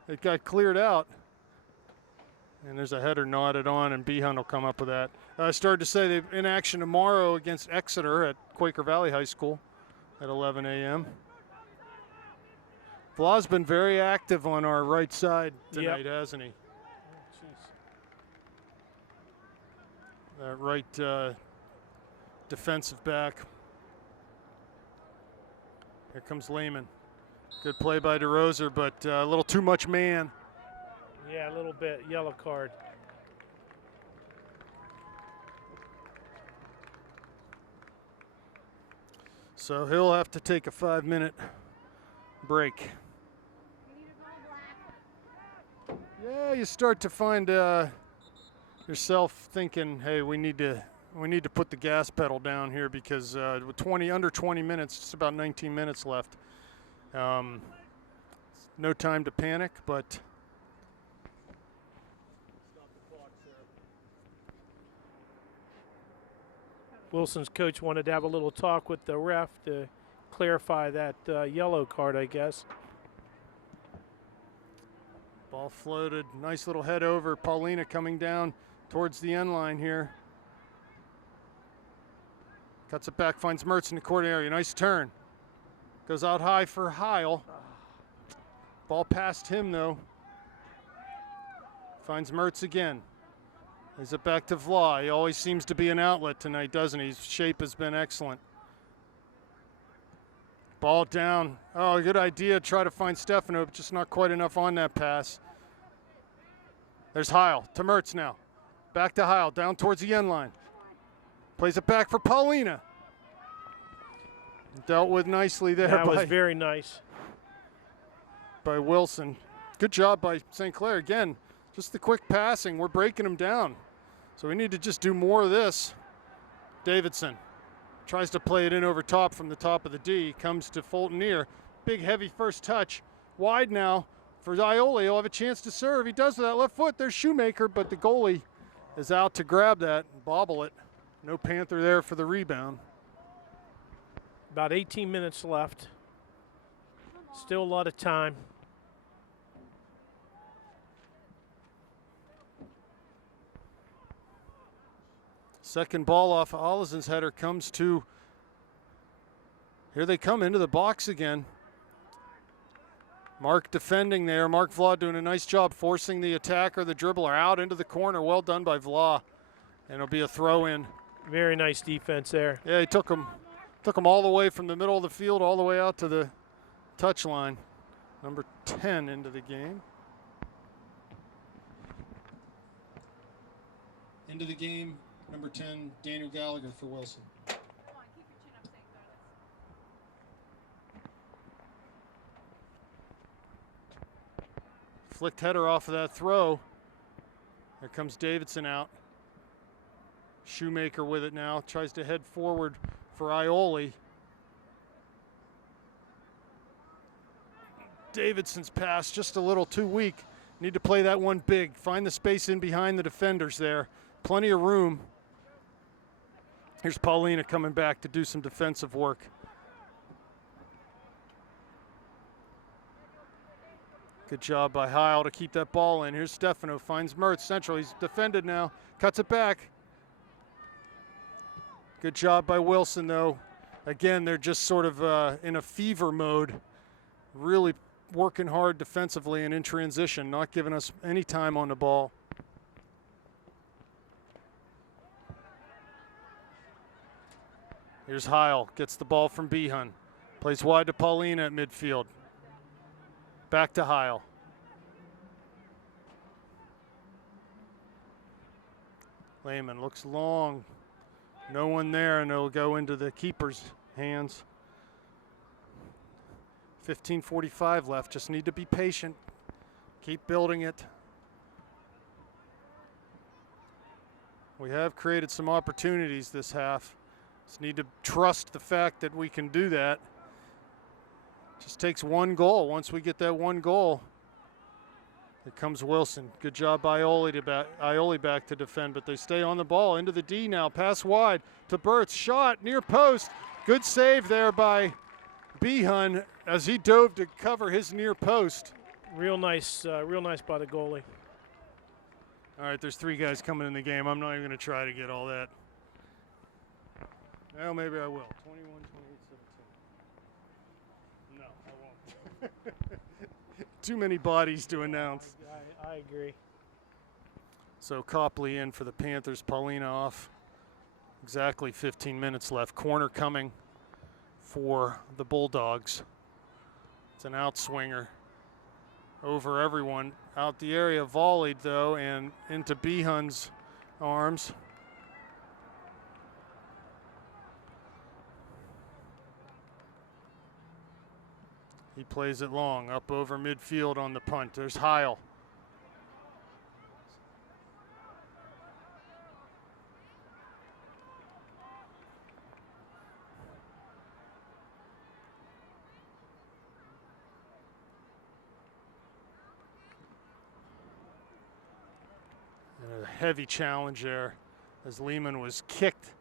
it got cleared out. And there's a header nodded on, and Behan will come up with that. I started to say they're in action tomorrow against Exeter at Quaker Valley High School at 11 a.m. Vla's been very active on our right side tonight, hasn't he? That right defensive back. Here comes Lehman. Good play by DeRozier, but a little too much man. Yeah, a little bit. Yellow card. So he'll have to take a 5-minute break. Yeah, you start to find yourself thinking, hey, we need to put the gas pedal down here, because with under 20 minutes, just about 19 minutes left. No time to panic, but Wilson's coach wanted to have a little talk with the ref to clarify that yellow card, I guess. ball floated. Nice little head over. Paulina coming down towards the end line here. Cuts it back, finds Mertz in the corner area. Nice turn. Goes out high for Heil. Ball past him, though. Finds Mertz again. Is it back to Vla? He always seems to be an outlet tonight, doesn't he? His shape has been excellent. Ball down. Oh, good idea. Try to find Stefano, but just not quite enough on that pass. There's Heil to Mertz now. Back to Heil, down towards the end line. Plays it back for Paulina. Dealt with nicely there. That was very nice. By Wilson. Good job by St. Clair. Again, just the quick passing. We're breaking them down. So we need to just do more of this. Davidson tries to play it in over top from the top of the D. Comes to Fultonier. Big, heavy first touch. Wide now for Iole. He'll have a chance to serve. He does with that left foot. There's Shoemaker, but the goalie is out to grab that and bobble it. No Panther there for the rebound. About 18 minutes left. Still a lot of time. Second ball off Olisen's header comes to, here they come into the box again. Mark defending there. Mark Vla doing a nice job forcing the attacker, the dribbler, out into the corner. Well done by Vla. And it'll be a throw in. Very nice defense there. Yeah, he took him all the way from the middle of the field all the way out to the touch line. Number 10 into the game. Into the game, number 10, Daniel Gallagher for Wilson. Flicked header off of that throw. Here comes Davidson out. Shoemaker with it now. Tries to head forward for Iole. Davidson's pass just a little too weak. Need to play that one big. Find the space in behind the defenders there. Plenty of room. Here's Paulina coming back to do some defensive work. Good job by Heil to keep that ball in. Here's Stefano, finds Mertz, central. He's defended now, cuts it back. Good job by Wilson, though. Again, they're just sort of in a fever mode. Really working hard defensively and in transition, not giving us any time on the ball. Here's Heil, gets the ball from Behan. Plays wide to Paulina at midfield. Back to Heil. Lehman looks long. No one there, and it'll go into the keeper's hands. 15:45 left. Just need to be patient. Keep building it. We have created some opportunities this half. Just need to trust the fact that we can do that. Just takes one goal. Once we get that one goal, here comes Wilson. Good job by Ioli back to defend, but they stay on the ball. Into the D now. Pass wide to Burtz. Shot near post. Good save there by Behan as he dove to cover his near post. Real nice by the goalie. All right, there's 3 guys coming in the game. I'm not even going to try to get all that. Well, maybe I will. 21, 28, 17. No, I won't. Too many bodies to announce. I agree. So Copley in for the Panthers. Paulina off. Exactly 15 minutes left. Corner coming for the Bulldogs. It's an outswinger over everyone. Out the area, volleyed though, and into Behan's arms. He plays it long, up over midfield on the punt. There's Heil. And a heavy challenge there as Lehman was kicked.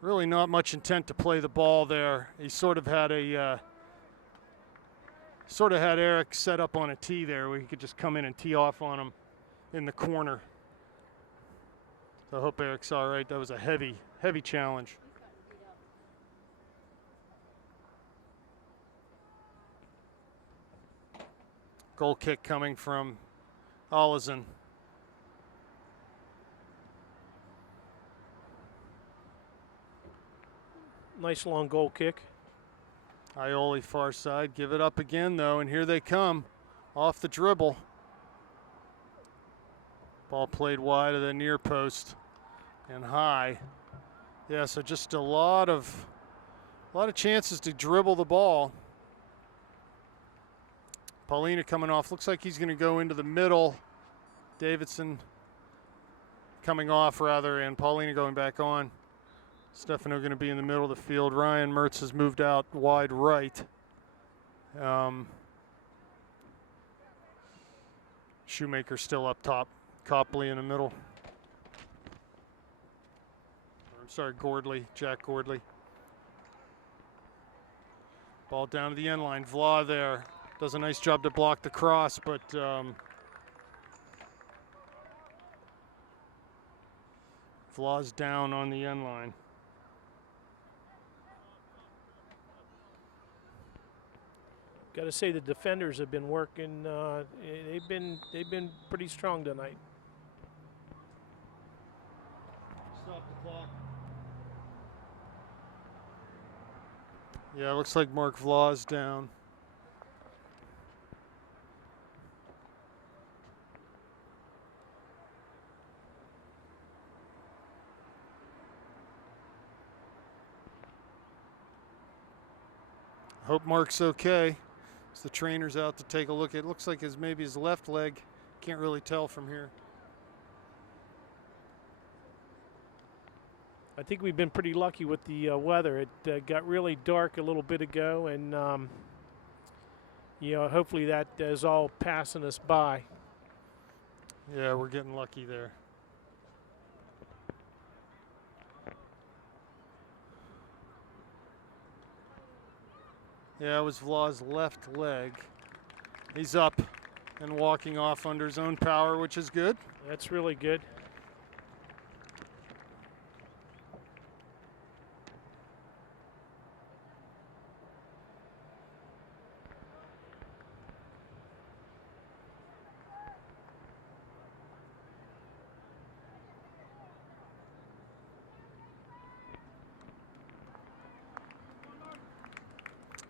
Really not much intent to play the ball there. He sort of had Eric set up on a tee there where he could just come in and tee off on him in the corner. So I hope Eric's all right. That was a heavy, heavy challenge. Goal kick coming from Olesen. Nice long goal kick. Ioli far side, give it up again though, and here they come off the dribble. Ball played wide of the near post and high. Yeah, so just a lot of chances to dribble the ball. Paulina coming off, looks like he's going to go into the middle. Davidson coming off rather, and Paulina going back on. Stefano going to be in the middle of the field. Ryan Mertz has moved out wide right. Shoemaker still up top. Copley in the middle. I'm sorry, Gordley, Jack Gordley. Ball down to the end line. Vla there. Does a nice job to block the cross, but Vla's down on the end line. Got to say the defenders have been working. They've been pretty strong tonight. Stop the clock. Yeah, it looks like Mark Vla's down. Hope Mark's okay. So the trainer's out to take a look. It looks like maybe his left leg. Can't really tell from here. I think we've been pretty lucky with the weather. It got really dark a little bit ago, and hopefully that is all passing us by. Yeah, we're getting lucky there. Yeah, it was Vla's left leg. He's up and walking off under his own power, which is good. That's really good.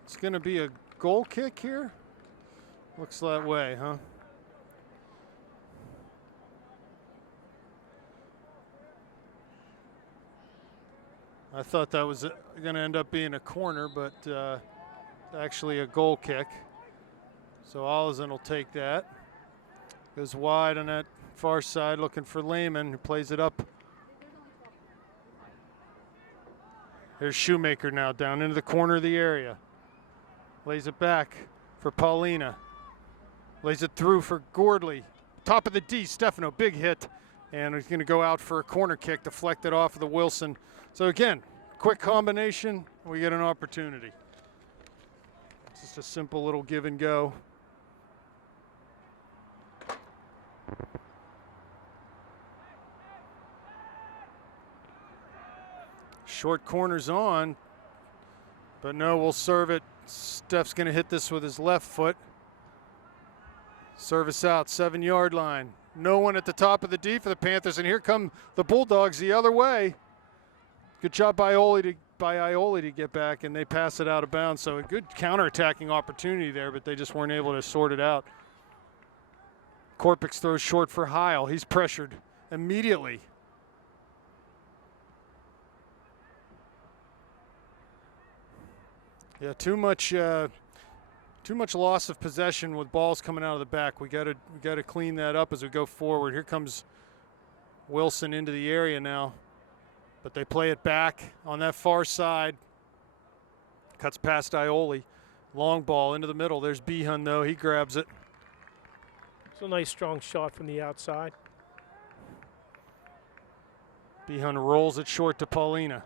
It's going to be a goal kick here. Looks that way, huh? I thought that was going to end up being a corner, but actually a goal kick. So Olesen will take that. Goes wide on that far side, looking for Lehman, who plays it up. There's Shoemaker now down into the corner of the area. Lays it back for Paulina. Lays it through for Gordley. Top of the D, Stefano, big hit. And he's going to go out for a corner kick, deflected off of the Wilson. So again, quick combination, we get an opportunity. It's just a simple little give and go. Short corner's on, but no, we'll serve it. Steph's going to hit this with his left foot. Service out, 7-yard line. No one at the top of the D for the Panthers, and here come the Bulldogs the other way. Good job by Ioli to get back, and they pass it out of bounds. So a good counterattacking opportunity there, but they just weren't able to sort it out. Korpik throws short for Heil. He's pressured immediately. Yeah, too much loss of possession with balls coming out of the back. We got to clean that up as we go forward. Here comes Wilson into the area now, but they play it back on that far side. Cuts past Ioli. Long ball into the middle. There's Behun though. He grabs it. It's a nice strong shot from the outside. Behun rolls it short to Paulina.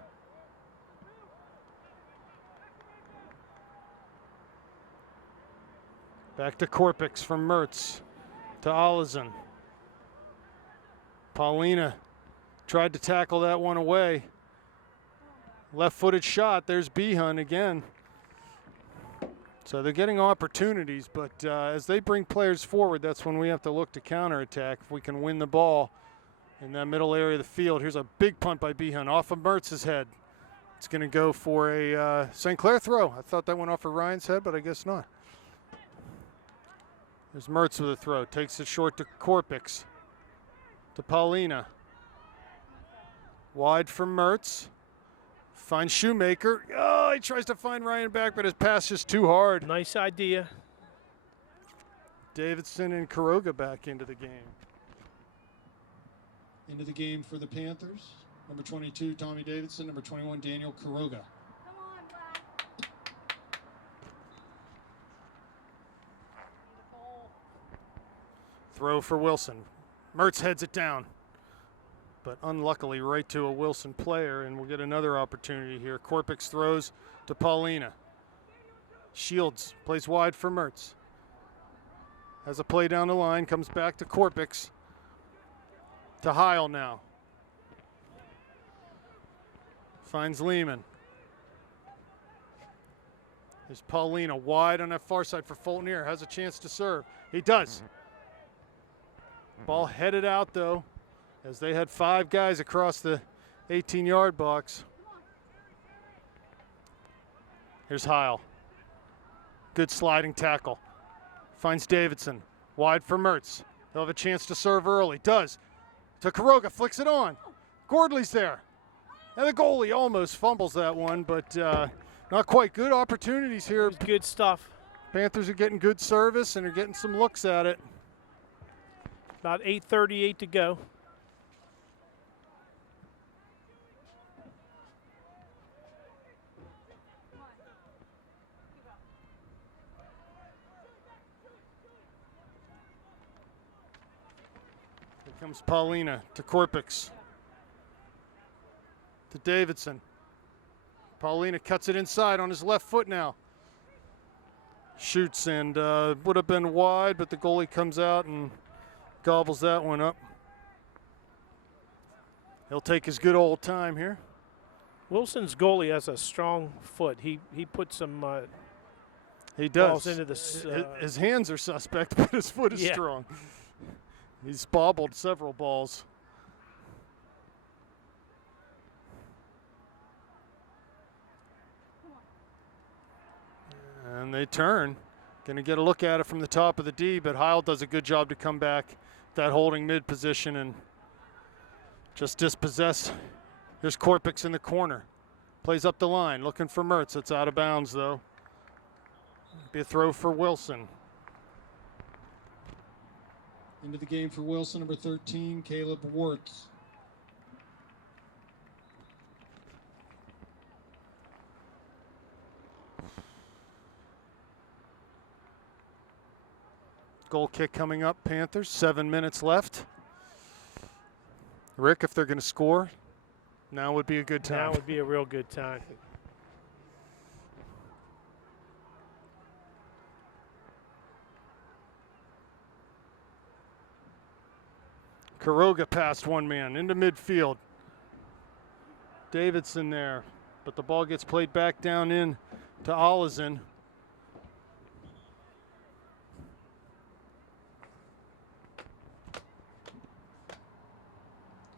Back to Korpik from Mertz to Olesen. Paulina tried to tackle that one away. Left-footed shot. There's Behun again. So they're getting opportunities, but as they bring players forward, that's when we have to look to counterattack. If we can win the ball in that middle area of the field. Here's a big punt by Behun off of Mertz's head. It's going to go for a St. Clair throw. I thought that went off of Ryan's head, but I guess not. There's Mertz with a throw. Takes it short to Korpik. To Paulina. Wide from Mertz. Finds Shoemaker. Oh, he tries to find Ryan back, but his pass just too hard. Nice idea. Davidson and Quiroga back into the game. Into the game for the Panthers. Number 22, Tommy Davidson. Number 21, Daniel Quiroga. Throw for Wilson. Mertz heads it down, but unluckily right to a Wilson player, and we'll get another opportunity here. Korpik throws to Paulina. Shields plays wide for Mertz. Has a play down the line, comes back to Korpik. To Heil now. Finds Lehman. There's Paulina wide on that far side for Fulton. Has a chance to serve. He does. Ball headed out, though, as they had 5 guys across the 18-yard box. Here's Heil. Good sliding tackle. Finds Davidson. Wide for Mertz. He'll have a chance to serve early. Does. To Quiroga. Flicks it on. Gordley's there. And the goalie almost fumbles that one, but not quite. Good opportunities here. Good stuff. Panthers are getting good service and are getting some looks at it. About 8:38 to go. Here comes Paulina to Korpik. To Davidson. Paulina cuts it inside on his left foot now. Shoots and would have been wide, but the goalie comes out and gobbles that one up. He'll take his good old time here. Wilson's goalie has a strong foot. He put some he does. balls into this. His hands are suspect, but his foot is strong. He's bobbled several balls. And they turn. Going to get a look at it from the top of the D, but Heil does a good job to come back that holding mid position and just dispossess. Here's Korpix in the corner. Plays up the line, looking for Mertz. It's out of bounds, though. Be a throw for Wilson. Into the game for Wilson, number 13, Caleb Wirtz. Goal kick coming up, Panthers. 7 minutes left. Rick, if they're going to score, now would be a good time. Now would be a real good time. Quiroga passed one man into midfield. Davidson there, but the ball gets played back down in to Olizin.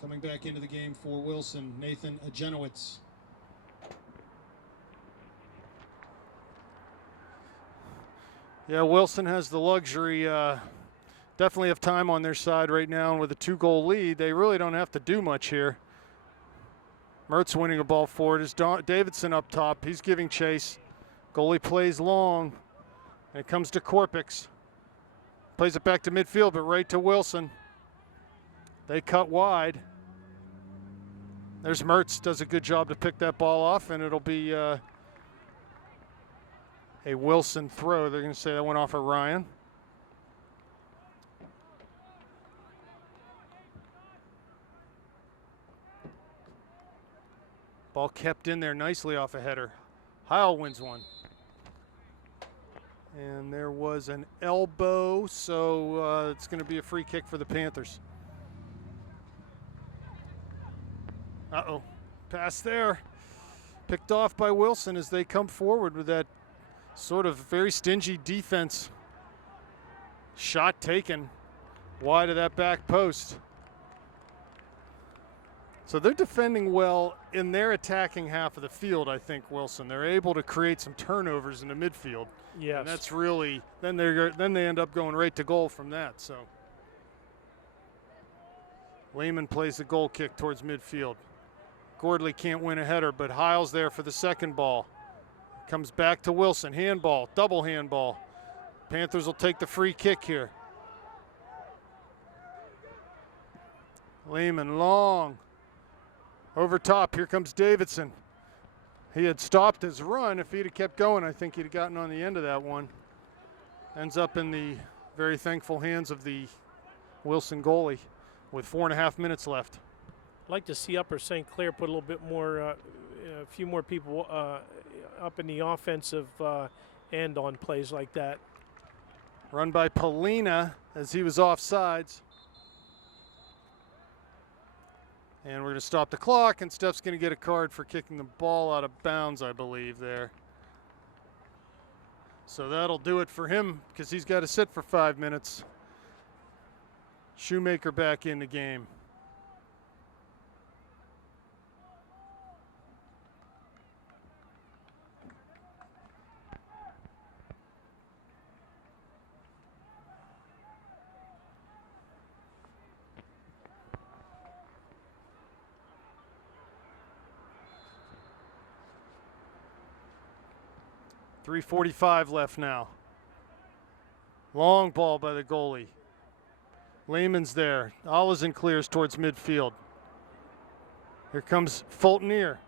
Coming back into the game for Wilson, Nathan Agenowitz. Yeah, Wilson has the luxury, definitely have time on their side right now, and with a 2-goal lead, they really don't have to do much here. Mertz winning a ball forward. Is Davidson up top. He's giving chase. Goalie plays long, and it comes to Korpix. Plays it back to midfield, but right to Wilson. They cut wide. There's Mertz, does a good job to pick that ball off, and it'll be a Wilson throw. They're going to say that went off of Ryan. Ball kept in there nicely off a header. Heil wins one. And there was an elbow, so it's going to be a free kick for the Panthers. Uh-oh, pass there. Picked off by Wilson as they come forward with that sort of very stingy defense. Shot taken wide of that back post. So they're defending well in their attacking half of the field, I think, Wilson. They're able to create some turnovers in the midfield. Yes. And that's really, then they end up going right to goal from that. So Lehman plays the goal kick towards midfield. Gordley can't win a header, but Heil's there for the second ball. Comes back to Wilson, handball, double handball. Panthers will take the free kick here. Lehman long. Over top, here comes Davidson. He had stopped his run. If he'd have kept going, I think he'd have gotten on the end of that one. Ends up in the very thankful hands of the Wilson goalie with 4.5 minutes left. I'd like to see Upper St. Clair put a little bit more, a few more people up in the offensive end on plays like that. Run by Polina as he was offsides. And we're going to stop the clock, and Steph's going to get a card for kicking the ball out of bounds, I believe, there. So that'll do it for him because he's got to sit for 5 minutes. Shoemaker back in the game. .345 left now. Long ball by the goalie. Lehman's there. Olizin clears towards midfield. Here comes Fultonier.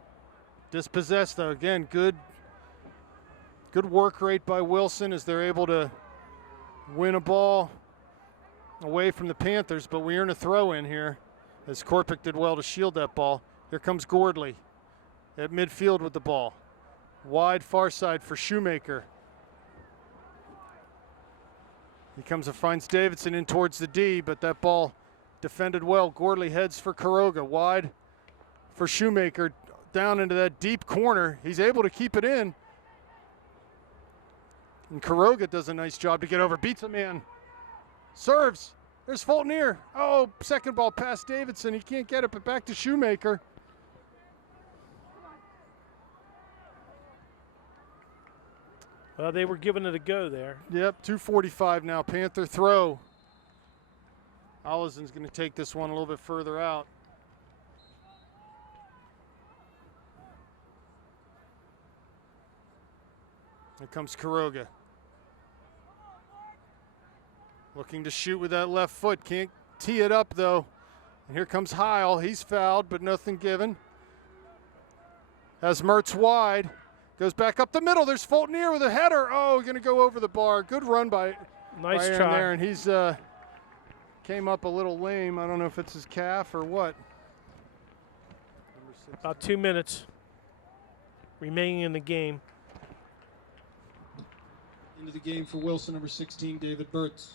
Dispossessed though. Again, good work rate by Wilson as they're able to win a ball away from the Panthers, but we earn a throw in here as Korpik did well to shield that ball. Here comes Gordley at midfield with the ball. Wide far side for Shoemaker. He comes and finds Davidson in towards the D, but that ball defended well. Gordley heads for Quiroga. Wide for Shoemaker. Down into that deep corner. He's able to keep it in. And Quiroga does a nice job to get over. Beats a man. Serves. There's Fultonier. Oh, second ball past Davidson. He can't get it, but back to Shoemaker. Well, they were giving it a go there. Yep, 2:45 now. Panther throw. Ollison's going to take this one a little bit further out. Here comes Quiroga. Looking to shoot with that left foot. Can't tee it up, though. And here comes Heil. He's fouled, but nothing given. Has Mertz wide. Goes back up the middle. There's Fultonier with a header. Oh, going to go over the bar. Good run by Nice Aaron try. there, and he's came up a little lame. I don't know if it's his calf or what. About 2 minutes remaining in the game. Into the game for Wilson, number 16, David Burtz.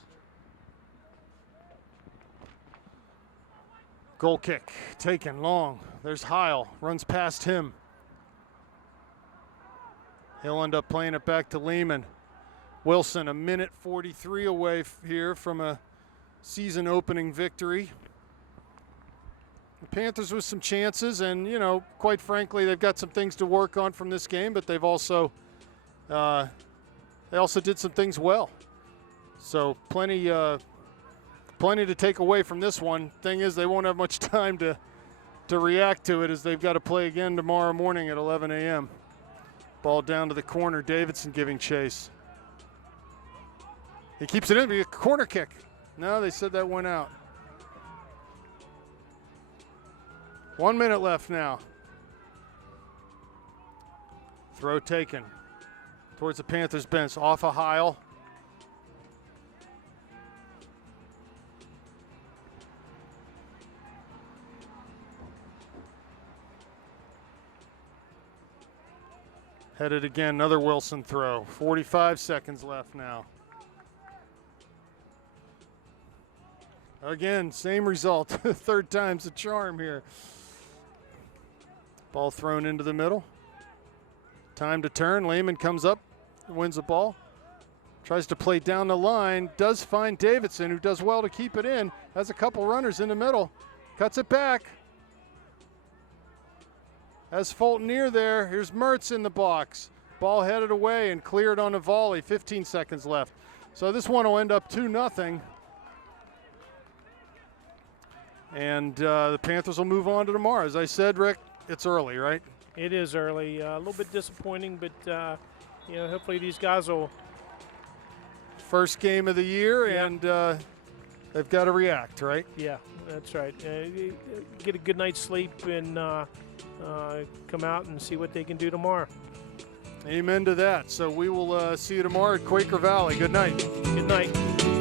Goal kick taken long. There's Heil. Runs past him. He'll end up playing it back to Lehman. Wilson, a minute 43 away here from a season opening victory. The Panthers with some chances, and you know, quite frankly, they've got some things to work on from this game, but they've also did some things well. So plenty to take away from this one. Thing is, they won't have much time to react to it, as they've got to play again tomorrow morning at 11 a.m. Ball down to the corner. Davidson giving chase. He keeps it in. Be a corner kick. No, they said that went out. 1 minute left now. Throw taken towards the Panthers bench. Off a Heil. Headed again, another Wilson throw. 45 seconds left now. Again, same result. Third time's the charm here. Ball thrown into the middle. Time to turn. Lehman comes up, wins the ball. Tries to play down the line. Does find Davidson, who does well to keep it in. Has a couple runners in the middle. Cuts it back. Has Fultonier there. Here's Mertz in the box. Ball headed away and cleared on a volley. 15 seconds left. So this one will end up 2-0. And the Panthers will move on to tomorrow. As I said, Rick, it's early, right? It is early. A little bit disappointing, but you know, hopefully these guys will. First game of the year, Yeah. and they've got to react, right? Yeah, that's right. Get a good night's sleep and come out and see what they can do tomorrow. Amen to that. So we will see you tomorrow at Quaker Valley. Good night. Good night.